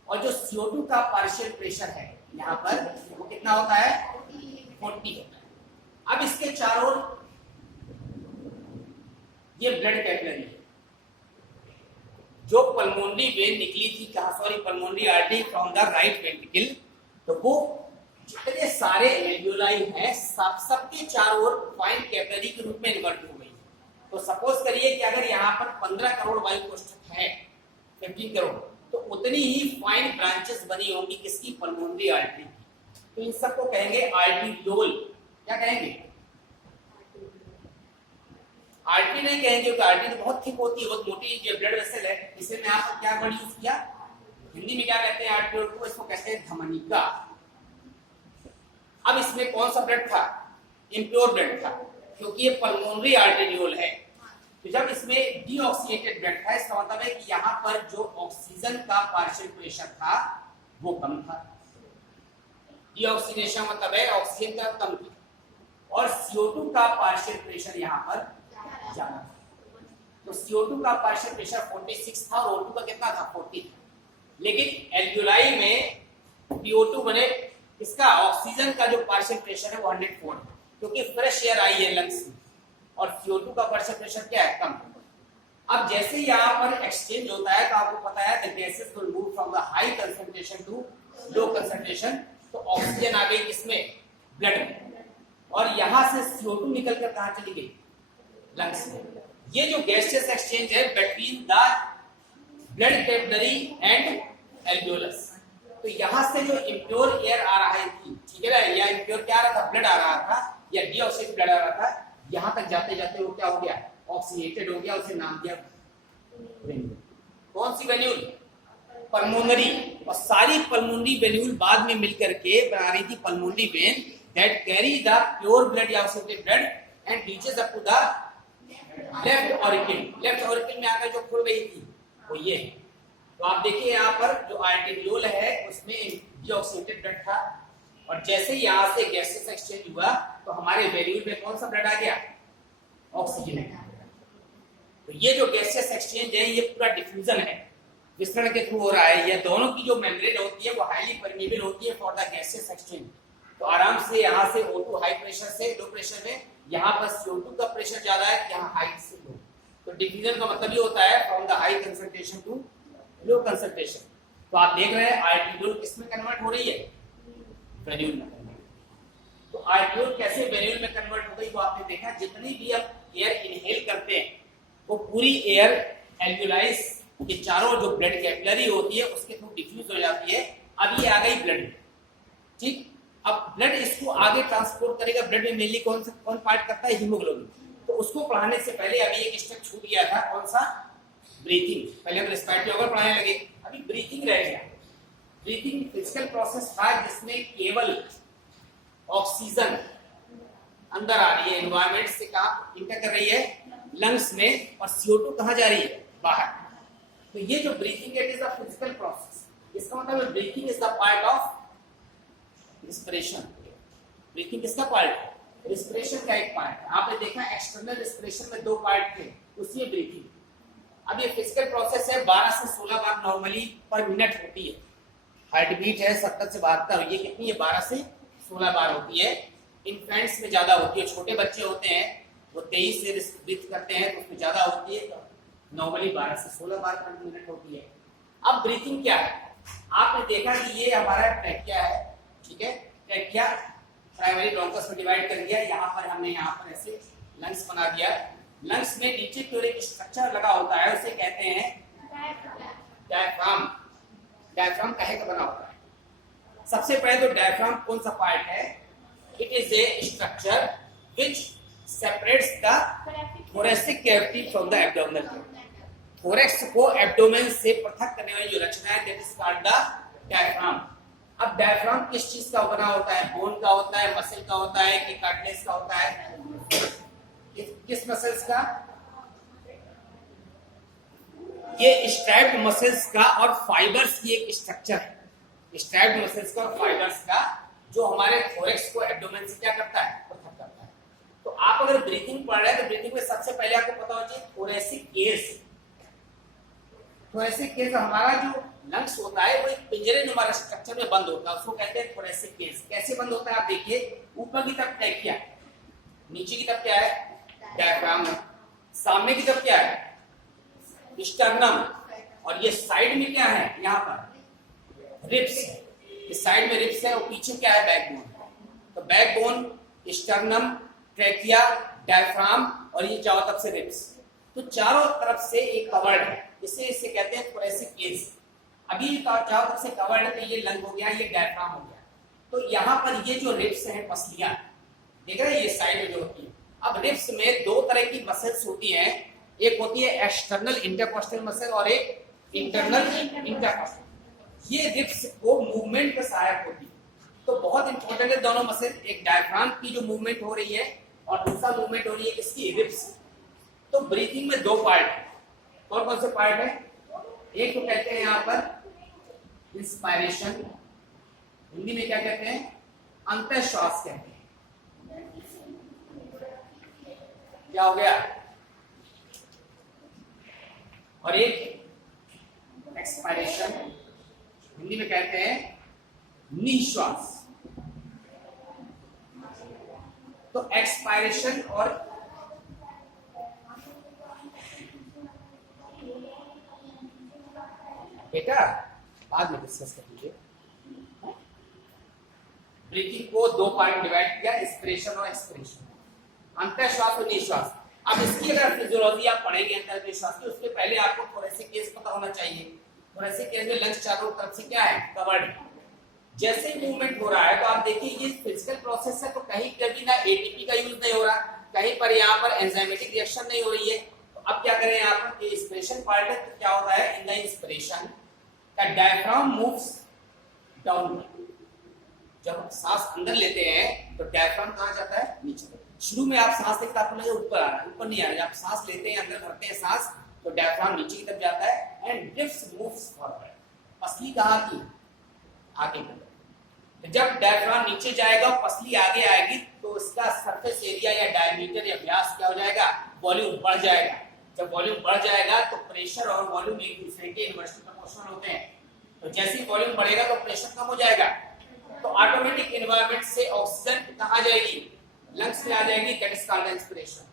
और जो CO2 का पार्शियल प्रेशर है यहाँ पर वो कितना होता है, 40 होता है। अब इसके चारों ये ब्लड कैपिलरी है, जो पल्मोनरी वेन निकली थी, कहा sorry pulmonary artery from the right ventricle, तो वो जितने सारे एल्वियोलाई हैं सबके चारों ओर फाइन कैपिलरी के रूप में इन्वर्ट हो गई। तो सपोज करिए कि अगर यहाँ पर 15 करोड़ वायु कोष्ठक है, 15 करोड़, तो उतनी ही फाइन ब्रांचेस बनी होंगी किसकी, पल्मोनरी आर्टरी की। तो इन सबको कहेंगे आर्टरियोल। क्या कहेंगे, आर्टरी नहीं कहेंगे, क्योंकि आर्टरी तो बहुत थिक होती है, बहुत मोटी जो ब्लड वेसल है। इसे में आपको क्या वर्ड यूज किया, हिंदी में क्या कहते हैं आर्टरियोल को, इसको कहते हैं धमनिका। अब इसमें कौन सा ब्लड था, इम्प्योर ब्लड था, क्योंकि ये पल्मोनरी आर्टेरियोल है। तो जब इसमें डीऑक्सीनेटेड ब्लड था, इसका मतलब है कि यहाँ पर जो ऑक्सीजन का पार्शियल प्रेशर था वो कम था। डीऑक्सीनेशन मतलब है ऑक्सीजन का कम था, और CO2 का पार्शियल प्रेशर यहाँ पर ज्यादा था। तो CO2 का पार्शियल प्रेशर 46 था और O2 का कितना था, 40 था। लेकिन एल्वियोलाई में PO2 बने, इसका ऑक्सीजन का जो पार्शियल प्रेशर है वो 104 है, क्योंकि फ्रेश एयर आई है लंग्स में, और CO2 का पार्शियल प्रेशर क्या है, कम। अब जैसे यहाँ पर एक्सचेंज होता है तो आपको पता है the gases will move from the high concentration to low concentration. तो ऑक्सीजन आ गई किसमें, ब्लड में, और यहाँ से CO2 निकलकर कहाँ चली गई, लंग्स में। ये जो गैसियस एक्सचेंज है between the blood capillary and alveolus. तो यहाँ से जो इम्प्योर एयर आ रहा है, ठीक है ना, या इम्प्योर क्या आ रहा था, ब्लड आ रहा था, या डीऑक्सीनेटेड ब्लड आ रहा था, यहाँ तक जाते जाते वो क्या हो गया, ऑक्सीनेटेड हो गया, उसे नाम दिया वेन्यूल। कौन सी वेन्यूल, पल्मोनरी। और सारी पल्मोनरी वेन्यूल बाद में मिलकर के बना रही थी pulmonary vein that carry the pure blood या oxygenated blood and reaches up to the left auricle. Left auricle में आकर जो खुल रही थी वो ये है। तो आप देखिए यहाँ पर जो आर्टेरियोल है उसमें डीऑक्सीनेटेड ब्लड था, और जैसे ही यहाँ से गैसेस एक्सचेंज हुआ तो हमारे वेन्यूल में कौन सा ब्लड आ गया, ऑक्सीजन। तो ये जो गैसेस एक्सचेंज है ये पूरा डिफ्यूजन है, विस्तरण के थ्रू हो रहा है। ये दोनों की जो मेम्ब्रेन होती है वो हाईली परमेबल होती है फॉर द गैसेस एक्सचेंज। तो आराम से यहाँ से O2 हाई प्रेशर से लो प्रेशर में, यहाँ पर CO2 का प्रेशर ज्यादा है, यहाँ हाई से लो। तो डिफ्यूजन का मतलब ये होता है from the high concentration to low concentration. तो आप देख रहे हैं आर्टेरियोल किसमें कन्वर्ट हो रही है, वेन्यूल में कन्वर्ट। तो आर्टेरियोल कैसे वेन्यूल में कन्वर्ट हो गई वो आपने देखा। जितनी भी आप एयर इनहेल करते हैं वो पूरी एयर एल्वियोलाइज के चारों जो ब्लड कैपिलरी होती है उसके थ्रू डिफ्यूज हो जाती है। अब ये आ गई ब्लड में, ठीक। अब ब्लड इसको आगे ट्रांसपोर्ट करेगा। ब्लड में मेनली कौन पार्ट करता है, हीमोग्लोबिन। तो उसको पढ़ाने से पहले अभी एक स्टेप छूट गया था, कौन सा, ब्रीथिंग। पहले हम रेस्पिरेटरी ऑर्गन पढ़ाने लगे, अभी ब्रीथिंग रह गया। ब्रीथिंग फिजिकल प्रोसेस था जिसमें केवल ऑक्सीजन अंदर आ रही है, एनवायरनमेंट से कहाँ इंटर कर रही है, लंग्स में, और CO2 कहाँ जा रही है, बाहर। तो ये जो breathing it is a physical process. इसका मतलब breathing is the part of respiration. Breathing किसका पार्ट है, रिस्पिरेशन का एक पार्ट है। आपने देखा एक्सटर्नल रिस्पिरेशन में 2 पार्ट थे, उसी ब्रीथिंग। अब ये फिजिकल प्रोसेस है, 12 से 16 बार नॉर्मली पर मिनट होती है। हार्ट बीट है 70 से 72, ये कितनी है, 12 से 16 बार होती है। इन्फेंट्स में ज्यादा होती है, छोटे बच्चे होते हैं वो 23 से ब्रीथ करते हैं तो उसमें ज्यादा होती है, नॉर्मली 12 से 16 बार पर मिनट होती है। अब ब्रीथिंग क्या है, आपने देखा कि ये हमारा ट्रैकिया है, ठीक है। ट्रैकिया प्राइमरी ब्रोंकस में डिवाइड कर दिया। यहाँ पर हमने यहाँ पर ऐसे लंग्स बना दिया। लंग्स में नीचे की ओर एक स्ट्रक्चर लगा होता है, उसे कहते हैं डायफ्राम। डायफ्राम काहे का बना होता है, सबसे पहले तो डायफ्राम कौन सा पार्ट है, it is a structure which separates the thoracic cavity from the abdominal cavity. Thorax को एब्डोमेन से पृथक करने वाली जो रचना है that is called the diaphragm. अब डायफ्राम किस चीज का बना होता है? बोन का होता है, मसल का होता है कि कार्टिलेज का होता है? किस मसल्स का? ये स्ट्रैप्ड मसल्स का और फाइबर्स की एक स्ट्रक्चर है। स्ट्रैप्ड मसल्स का और फाइबर्स का जो हमारे थोरैक्स को एब्डोमेन से क्या करता है? पृथक करता है। तो आप अगर ब्रीथिंग पढ़ रहे हैं तो ब्रीथिंग में सबसे पहले आपको पता होना चाहिए थोरैसिक केस। थोरैसिक केस हमारा जो लंग्स होता है वो एक पिंजरे नुमा स्ट्रक्चर में बंद होता है, उसको कहते हैं थोरैसिक केस। कैसे बंद होता है आप देखिए, ऊपर की तरफ ट्रैकिया, नीचे की तरफ क्या है? डायफ्राम, सामने की तरफ क्या है? स्टर्नम, और ये साइड में क्या है? यहाँ पर रिब्स, इस साइड में रिब्स है और पीछे क्या है? बैकबोन। तो बैकबोन, स्टर्नम, ट्रैकिया, डायफ्राम और ये चारों तरफ से रिब्स, तो चारों तरफ से एक कवर्ड है, इसे कहते हैं थोरैसिक केस। अभी चारों तरफ से कवर्ड है तो ये लंग हो गया, ये डायफ्राम हो गया। तो यहाँ पर ये जो रिब्स हैं, पसलियां देख रहे हैं, ये साइड में जो होती है। अब रिब्स में दो तरह की मसल्स होती हैं, एक होती है एक्सटर्नल इंटरकोस्टल मसल और एक इंटरनल इंटरकोस्टल। ये रिब्स को मूवमेंट का सहायक होती है, तो बहुत इंपॉर्टेंट है दोनों मसल। एक डायफ्राम की जो मूवमेंट हो रही है और दूसरा मूवमेंट हो रही है किसकी? रिब्स। तो ब्रीथिंग में दो पार्ट है। कौन कौन से पार्ट है? एक तो कहते हैं यहाँ पर इंस्पायरेशन, हिंदी में क्या कहते हैं? अंतःश्वास कहते हैं। क्या हो गया? और एक एक्सपायरेशन, हिंदी में कहते हैं निश्वास। तो एक्सपायरेशन और बेटा बाद में डिस्कस कर लीजिए। ब्रीथिंग को दो पार्ट डिवाइड किया, इंस्पिरेशन और एक्सपिरेशन, अंतःश्वास और निश्वास। अब इसकी अगर फिजियोलॉजी आप पढ़ेंगे अंतःश्वास की, उसके पहले आपको थोरैसिक केस पता होना चाहिए। थोरैसिक केस में लंग्स चारों तरफ से क्या है? कवर्ड। जैसे मूवमेंट हो रहा है तो आप देखिए ये फिजिकल प्रोसेस है, तो कहीं कभी ना एटीपी का यूज नहीं हो रहा, कहीं पर यहाँ पर एंजाइमेटिक रिएक्शन नहीं हो रही है। तो अब क्या करें? यहाँ पर इंस्पिरेशन पार्ट है, तो क्या होता है? In the inspiration the diaphragm moves downward. जब हम सांस अंदर लेते हैं तो डायफ्राम कहाँ जाता है? नीचे। शुरू में आप सांस लेते आपको लगे ऊपर आ रहा है, ऊपर नहीं आ रहा। जब आप सांस लेते हैं, अंदर भरते हैं सांस, तो डायफ्राम नीचे की तरफ जाता है एंड रिब्स मूव्स फॉरवर्ड। पसली कहाँ की? आगे की। तो जब डायफ्राम नीचे जाएगा, पसली आगे आएगी, तो इसका सरफेस एरिया या डायमीटर या व्यास क्या हो जाएगा? वॉल्यूम बढ़ जाएगा। जब वॉल्यूम बढ़ जाएगा तो प्रेशर और वॉल्यूम एक दूसरे के इनवर्सली प्रोपोर्शनल होते हैं। तो जैसे ही वॉल्यूम बढ़ेगा तो प्रेशर कम हो जाएगा, तो ऑटोमेटिक एनवायरनमेंट से ऑक्सीजन कहाँ जाएगी? लंग्स में आ जाएगी। That is called inspiration.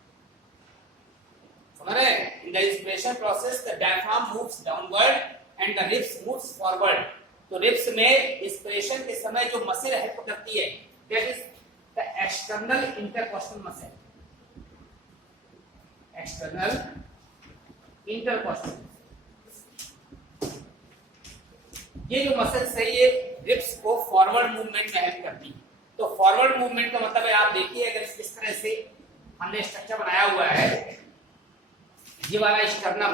समझ रहे हैं? In the inspiration process the diaphragm moves downward and the ribs moves forward. तो रिब्स में इंस्पिरेशन के समय जो मसल हेल्प करती है, that is the external intercostal muscle. External intercostal, ये जो मसल्स है ये रिब्स को फॉरवर्ड मूवमेंट में हेल्प करती है। तो फॉरवर्ड मूवमेंट का मतलब है, आप देखिए अगर इस तरह से हमने स्ट्रक्चर बनाया हुआ है, ये वाला स्टर्नम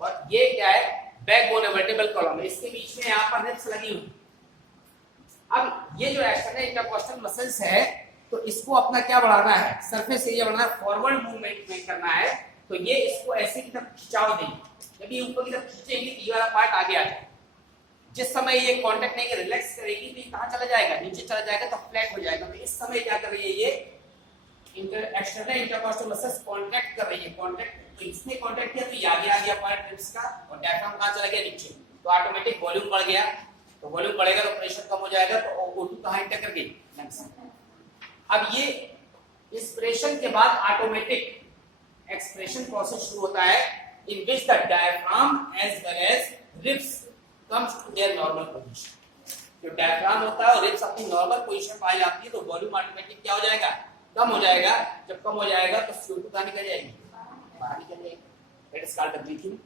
और ये क्या है? बैकबोन है, वर्टिब्रल कॉलम, इसके बीच में यहाँ पर रिब्स लगी हुई। अब ये जो एक्सटर्नल इंटरकोस्टल मसल्स है, तो इसको अपना क्या बढ़ाना है? सरफेस एरिया बढ़ाना है, फॉरवर्ड मूवमेंट में करना है। तो ये इसको ऐसे की तरफ खिंचाव देंगे। जब ये ऊपर की तरफ खींचेंगे तो ये वाला पार्ट आगे आ जाएगा। जिस समय ये कांटेक्ट नहीं रिलैक्स करेगी तो ये कहाँ चला जाएगा? नीचे चला जाएगा, तो फ्लैट हो जाएगा। तो इस समय क्या कर रही है? ये एक्सटर्नल इंटरकोस्टल मसल्स कांटेक्ट कर रही है। कांटेक्ट, तो इसने कांटेक्ट किया तो ये आगे आ गया पार्ट रिब्स का, और डायफ्राम कहाँ चला गया? नीचे। तो ऑटोमेटिक वॉल्यूम बढ़ गया। तो वॉल्यूम बढ़ेगा तो प्रेशर कम हो जाएगा। तो O2 कहाँ इंटर कर गई? लंग्स। अब ये इंस्पिरेशन के बाद ऑटोमेटिक एक्सप्रेशन प्रोसेस शुरू होता है, in which the diaphragm as well as ribs comes to their normal position। जो डायफ्राम होता है और रिब्स अपनी नॉर्मल पोजीशन पाई जाती है, तो वॉल्यूम ऑटोमेटिक क्या हो जाएगा? कम हो जाएगा। जब कम हो जाएगा तो CO2 कहाँ निकल जाएगी? बाहर निकल जाएगी। That is called the breathing.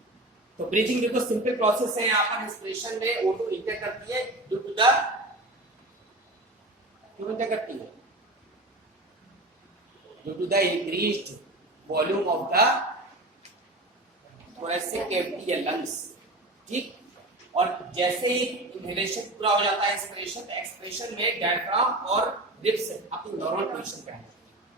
तो ब्रीथिंग देखो सिंपल प्रोसेस है। यहाँ पर इंस्पिरेशन में O2 इंटर करती है ड्यू टू द, क्यों इंटर करती है? Due to the increased volume of the thoracic cavity या लंग्स। ठीक। और जैसे ही इनहेलेशन पूरा हो जाता है एक्सपिरेशन, तो एक्सपिरेशन में डायफ्राम और रिब्स अपनी नॉर्मल पोजीशन पे आए,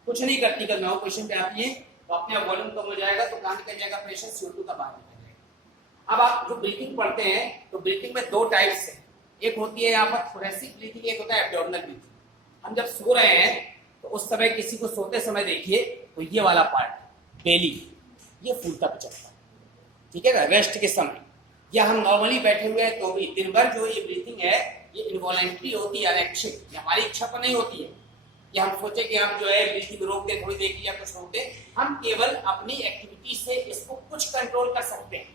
कुछ नहीं करती, कर नॉर्मल पोजीशन पे आती है तो अपने आप वॉल्यूम कम हो जाएगा, तो कहाँ निकल जाएगा प्रेशर, CO2 का बाहर निकल जाएगा। अब आप जो ब्रीथिंग पढ़ते हैं तो ब्रीथिंग में दो टाइप्स है, एक होती है यहाँ पर थोरेसिक ब्रीथिंग, एक होता है एब्डोमिनल ब्रीथिंग। हम जब सो रहे हैं तो उस समय किसी को सोते समय देखिए तो ये वाला पार्ट बेली ये फूलता पिचकता है, ठीक है ना, रेस्ट के समय, या हम नॉर्मली बैठे हुए हैं तो भी दिन भर जो ये ब्रीथिंग है ये इनवॉलेंट्री होती है, अनैच्छिक, ये हमारी इच्छा पर नहीं होती है कि हम सोचे कि हम जो है ब्रीथिंग रोक दे, थोड़ी देर के लिए कुछ रोक दे, हम केवल अपनी एक्टिविटी से इसको कुछ कंट्रोल कर सकते हैं।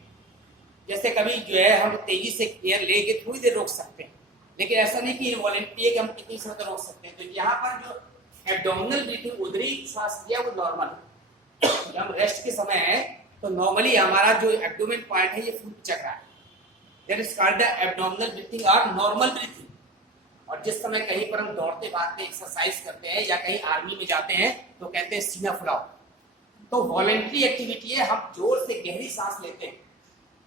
जैसे कभी जो है हम तेजी से एयर लेके थोड़ी देर रोक सकते हैं, लेकिन ऐसा नहीं कि इनवॉलेंट्री है कि हम कितनी समय तक रोक सकते हैं। तो यहाँ पर जो एब्डोमिनल ब्रीथिंग, उदरी श्वास क्रिया, वो नॉर्मल है। जब हम रेस्ट के समय है तो नॉर्मली हमारा जो एब्डोमेन पार्ट है ये फूल पिचक रहा है, that is called the abdominal breathing और नॉर्मल ब्रीथिंग। और जिस समय कहीं पर हम दौड़ते भागते एक्सरसाइज करते हैं या कहीं आर्मी में जाते हैं तो कहते हैं सीना फुलाओ, तो वॉलेंट्री एक्टिविटी है, हम जोर से गहरी सांस लेते हैं,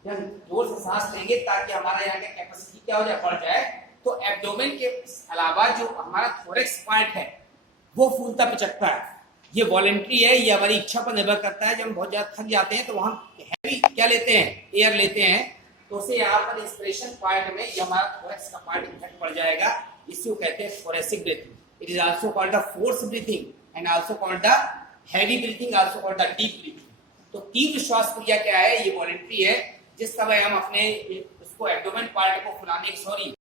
जब जोर से सांस लेंगे ताकि हमारा यहाँ का कैपेसिटी क्या हो जाए, बढ़ जाए, तो एब्डोमेन के अलावा जो हमारा थोरेक्स पार्ट है वो फूलता पिचकता है। ये वॉलेंट्री है, ये हमारी इच्छा पर निर्भर करता है। जब हम बहुत ज्यादा थक जाते हैं तो हम हैवी क्या लेते हैं, एयर लेते हैं, तो उसे यहाँ पर इंस्पिरेशन पार्ट में ये हमारा थोरेक्स का पार्ट इफेक्ट पड़ जाएगा, इसको कहते हैं thoracic breathing. It is also called the force breathing and also called the heavy breathing, also called the deep breathing. तो तीव्र श्वास क्रिया क्या है, ये वॉलेंट्री है, जिस समय हम अपने उसको एब्डोमेन पार्ट को फुलाने, सॉरी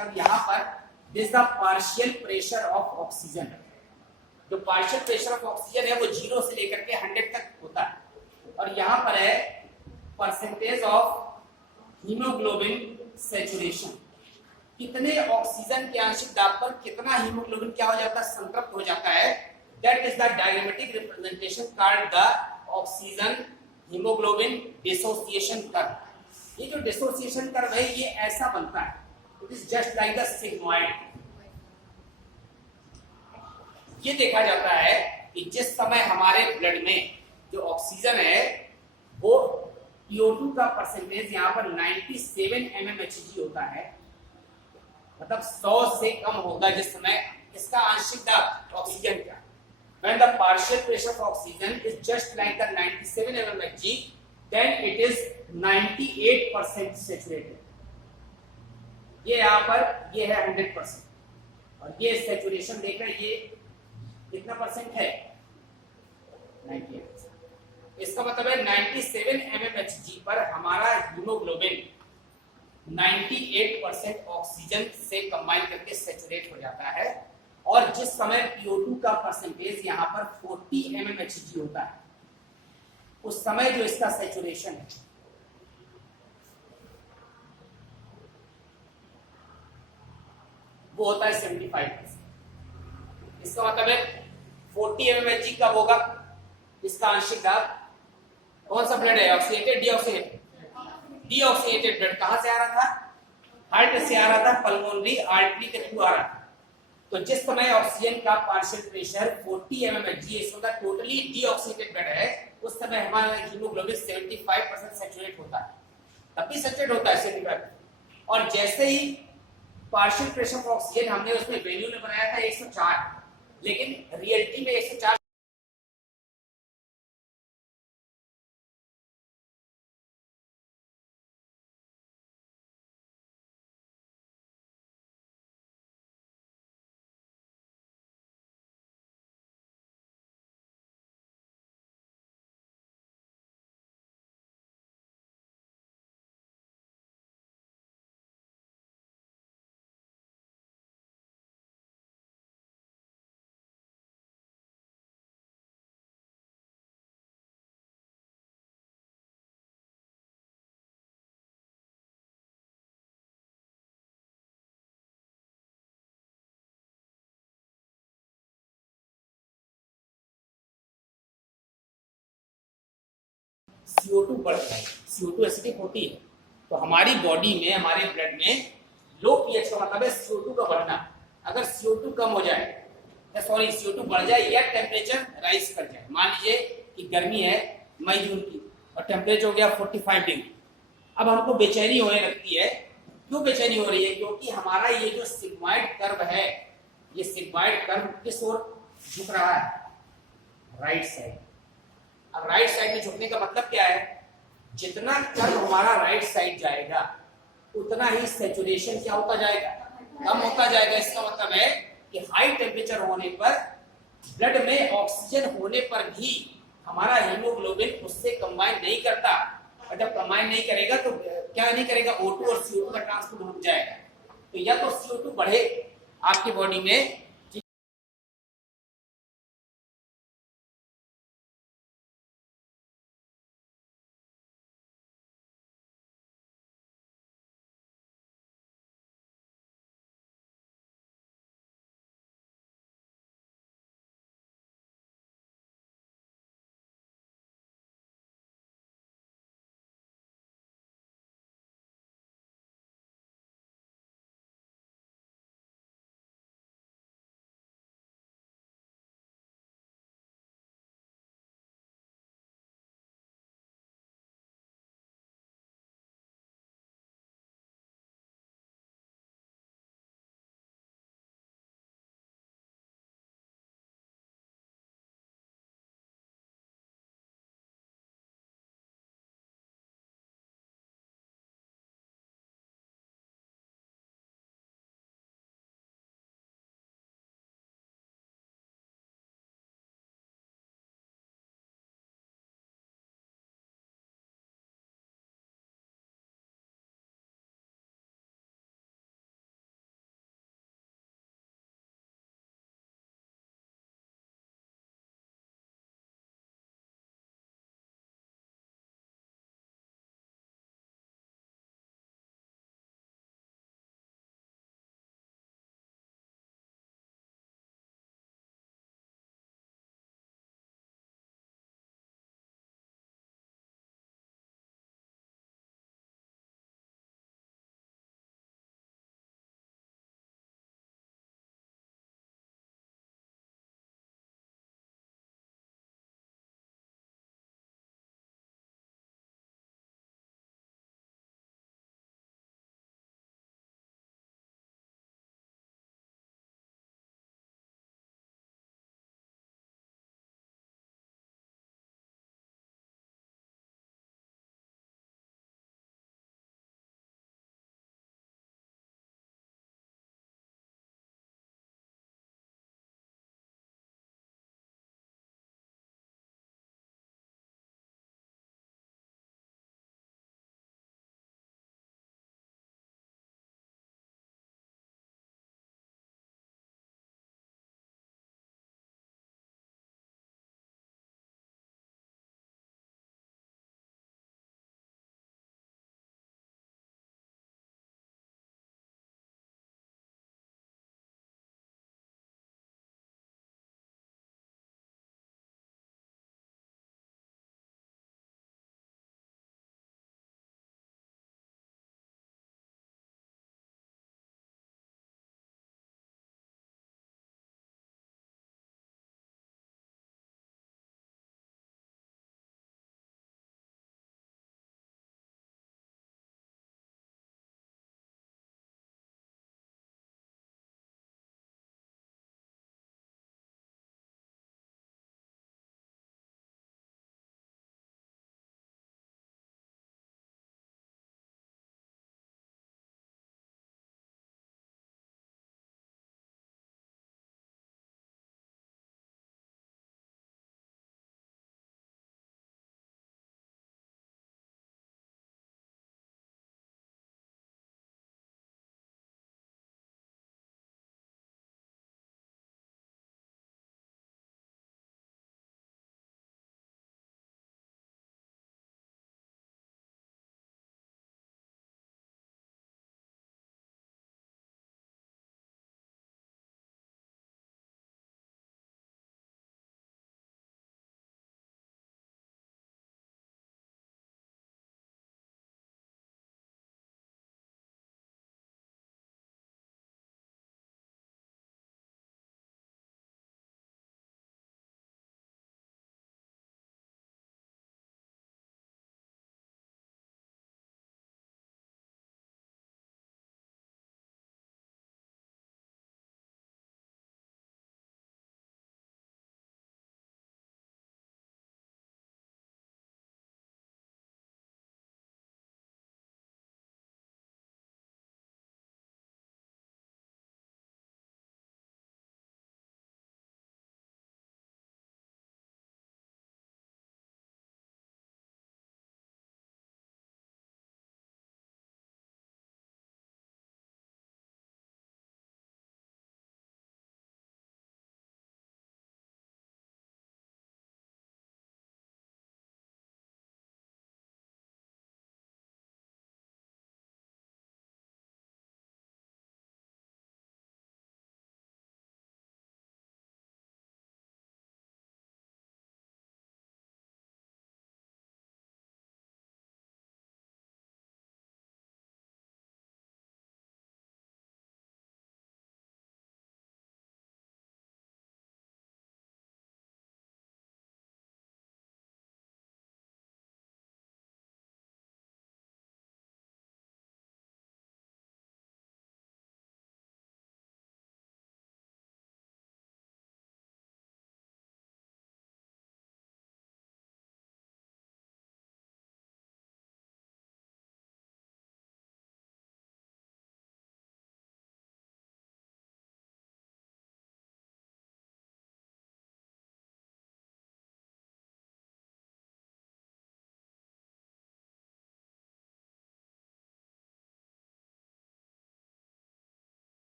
कर्व यहाँ पर, this the partial pressure of oxygen. जो पार्शियल प्रेशर ऑफ ऑक्सीजन है वो 0 से लेकर के 100 तक होता है, और यहाँ पर है परसेंटेज ऑफ हीमोग्लोबिन सैचुरेशन, कितने ऑक्सीजन के आंशिक दाब पर कितना हीमोग्लोबिन क्या हो जाता है, संतृप्त हो जाता है। That is the diagrammatic representation called the oxygen haemoglobin dissociation curve. ये जो डिसोसिएशन कर्व है ये ऐसा बनता है, it is just like the sigmoid. ये देखा जाता है कि जिस समय हमारे ब्लड में जो ऑक्सीजन है वो CO2 का परसेंटेज यहाँ पर 97 mmHg होता है, मतलब 100 से कम होगा जिस समय इसका आंशिक दाब ऑक्सीजन का। When the partial pressure of oxygen is just like the 97 mmHg, then it is 98% saturated. ये यहाँ पर ये है 100%, और ये saturation देखकर ये कितना परसेंट है, 98%। इसका मतलब है 97 mmHg पर हमारा हीमोग्लोबिन 98% ऑक्सीजन से कंबाइन करके सैचुरेट हो जाता है, और जिस समय PO2 का परसेंटेज यहाँ पर 40 mmHg होता है, उस समय जो इसका सैचुरेशन है वो होता है 75%। इसका मतलब है 40 mmHg कब होगा, इसका आंशिक दाब। कौन सा ब्लड है, ऑक्सीडेटेड डीऑक्सीडेटेड? डीऑक्सीडेटेड ब्लड कहां से आ रहा था, हार्ट से आ रहा था, पल्मोनरी आर्टरी के थ्रू आ रहा था। तो जिस समय ऑक्सीजन का पार्शियल प्रेशर 40 mmHg, इसका टोटली डीऑक्सीडेटेड ब्लड है, उस समय हमारा हीमोग्लोबिन 75% सैचुरेट होता है, तब भी सैचुरेट होता है 75%। और जैसे ही पार्शियल प्रेशर ऑफ ऑक्सीजन हमने उसमें वैल्यू में बनाया था 104, लेकिन रियलिटी में 104 CO2 बढ़ जाए, CO2 एसिडिक होती है, तो हमारी बॉडी में, हमारे ब्लड में लो पीएच का मतलब है CO2 का बढ़ना। अगर CO2 कम हो जाए, सॉरी CO2 बढ़ जाए या टेम्परेचर राइज कर जाए, मान लीजिए कि गर्मी है मई जून की और टेम्परेचर हो गया 45 डिग्री, अब हमको बेचैनी होने लगती है। क्यों बेचैनी हो रही है, क्योंकि हमारा ये जो सिग्मॉइड कर्व है, ये सिग्मॉइड कर्व किस ओर झुक रहा है, राइट साइड। अब राइट साइड में झुकने का मतलब क्या है, जितना कर्व हमारा राइट साइड जाएगा उतना ही सैचुरेशन क्या होता जाएगा, कम होता जाएगा। इसका मतलब है कि हाई टेम्परेचर होने पर ब्लड में ऑक्सीजन होने पर भी हमारा हीमोग्लोबिन उससे कंबाइन नहीं करता, और जब कंबाइन नहीं करेगा तो क्या नहीं करेगा, O2 और CO2 का ट्रांसपोर्ट रुक जाएगा। तो या तो CO2 बढ़े आपकी बॉडी में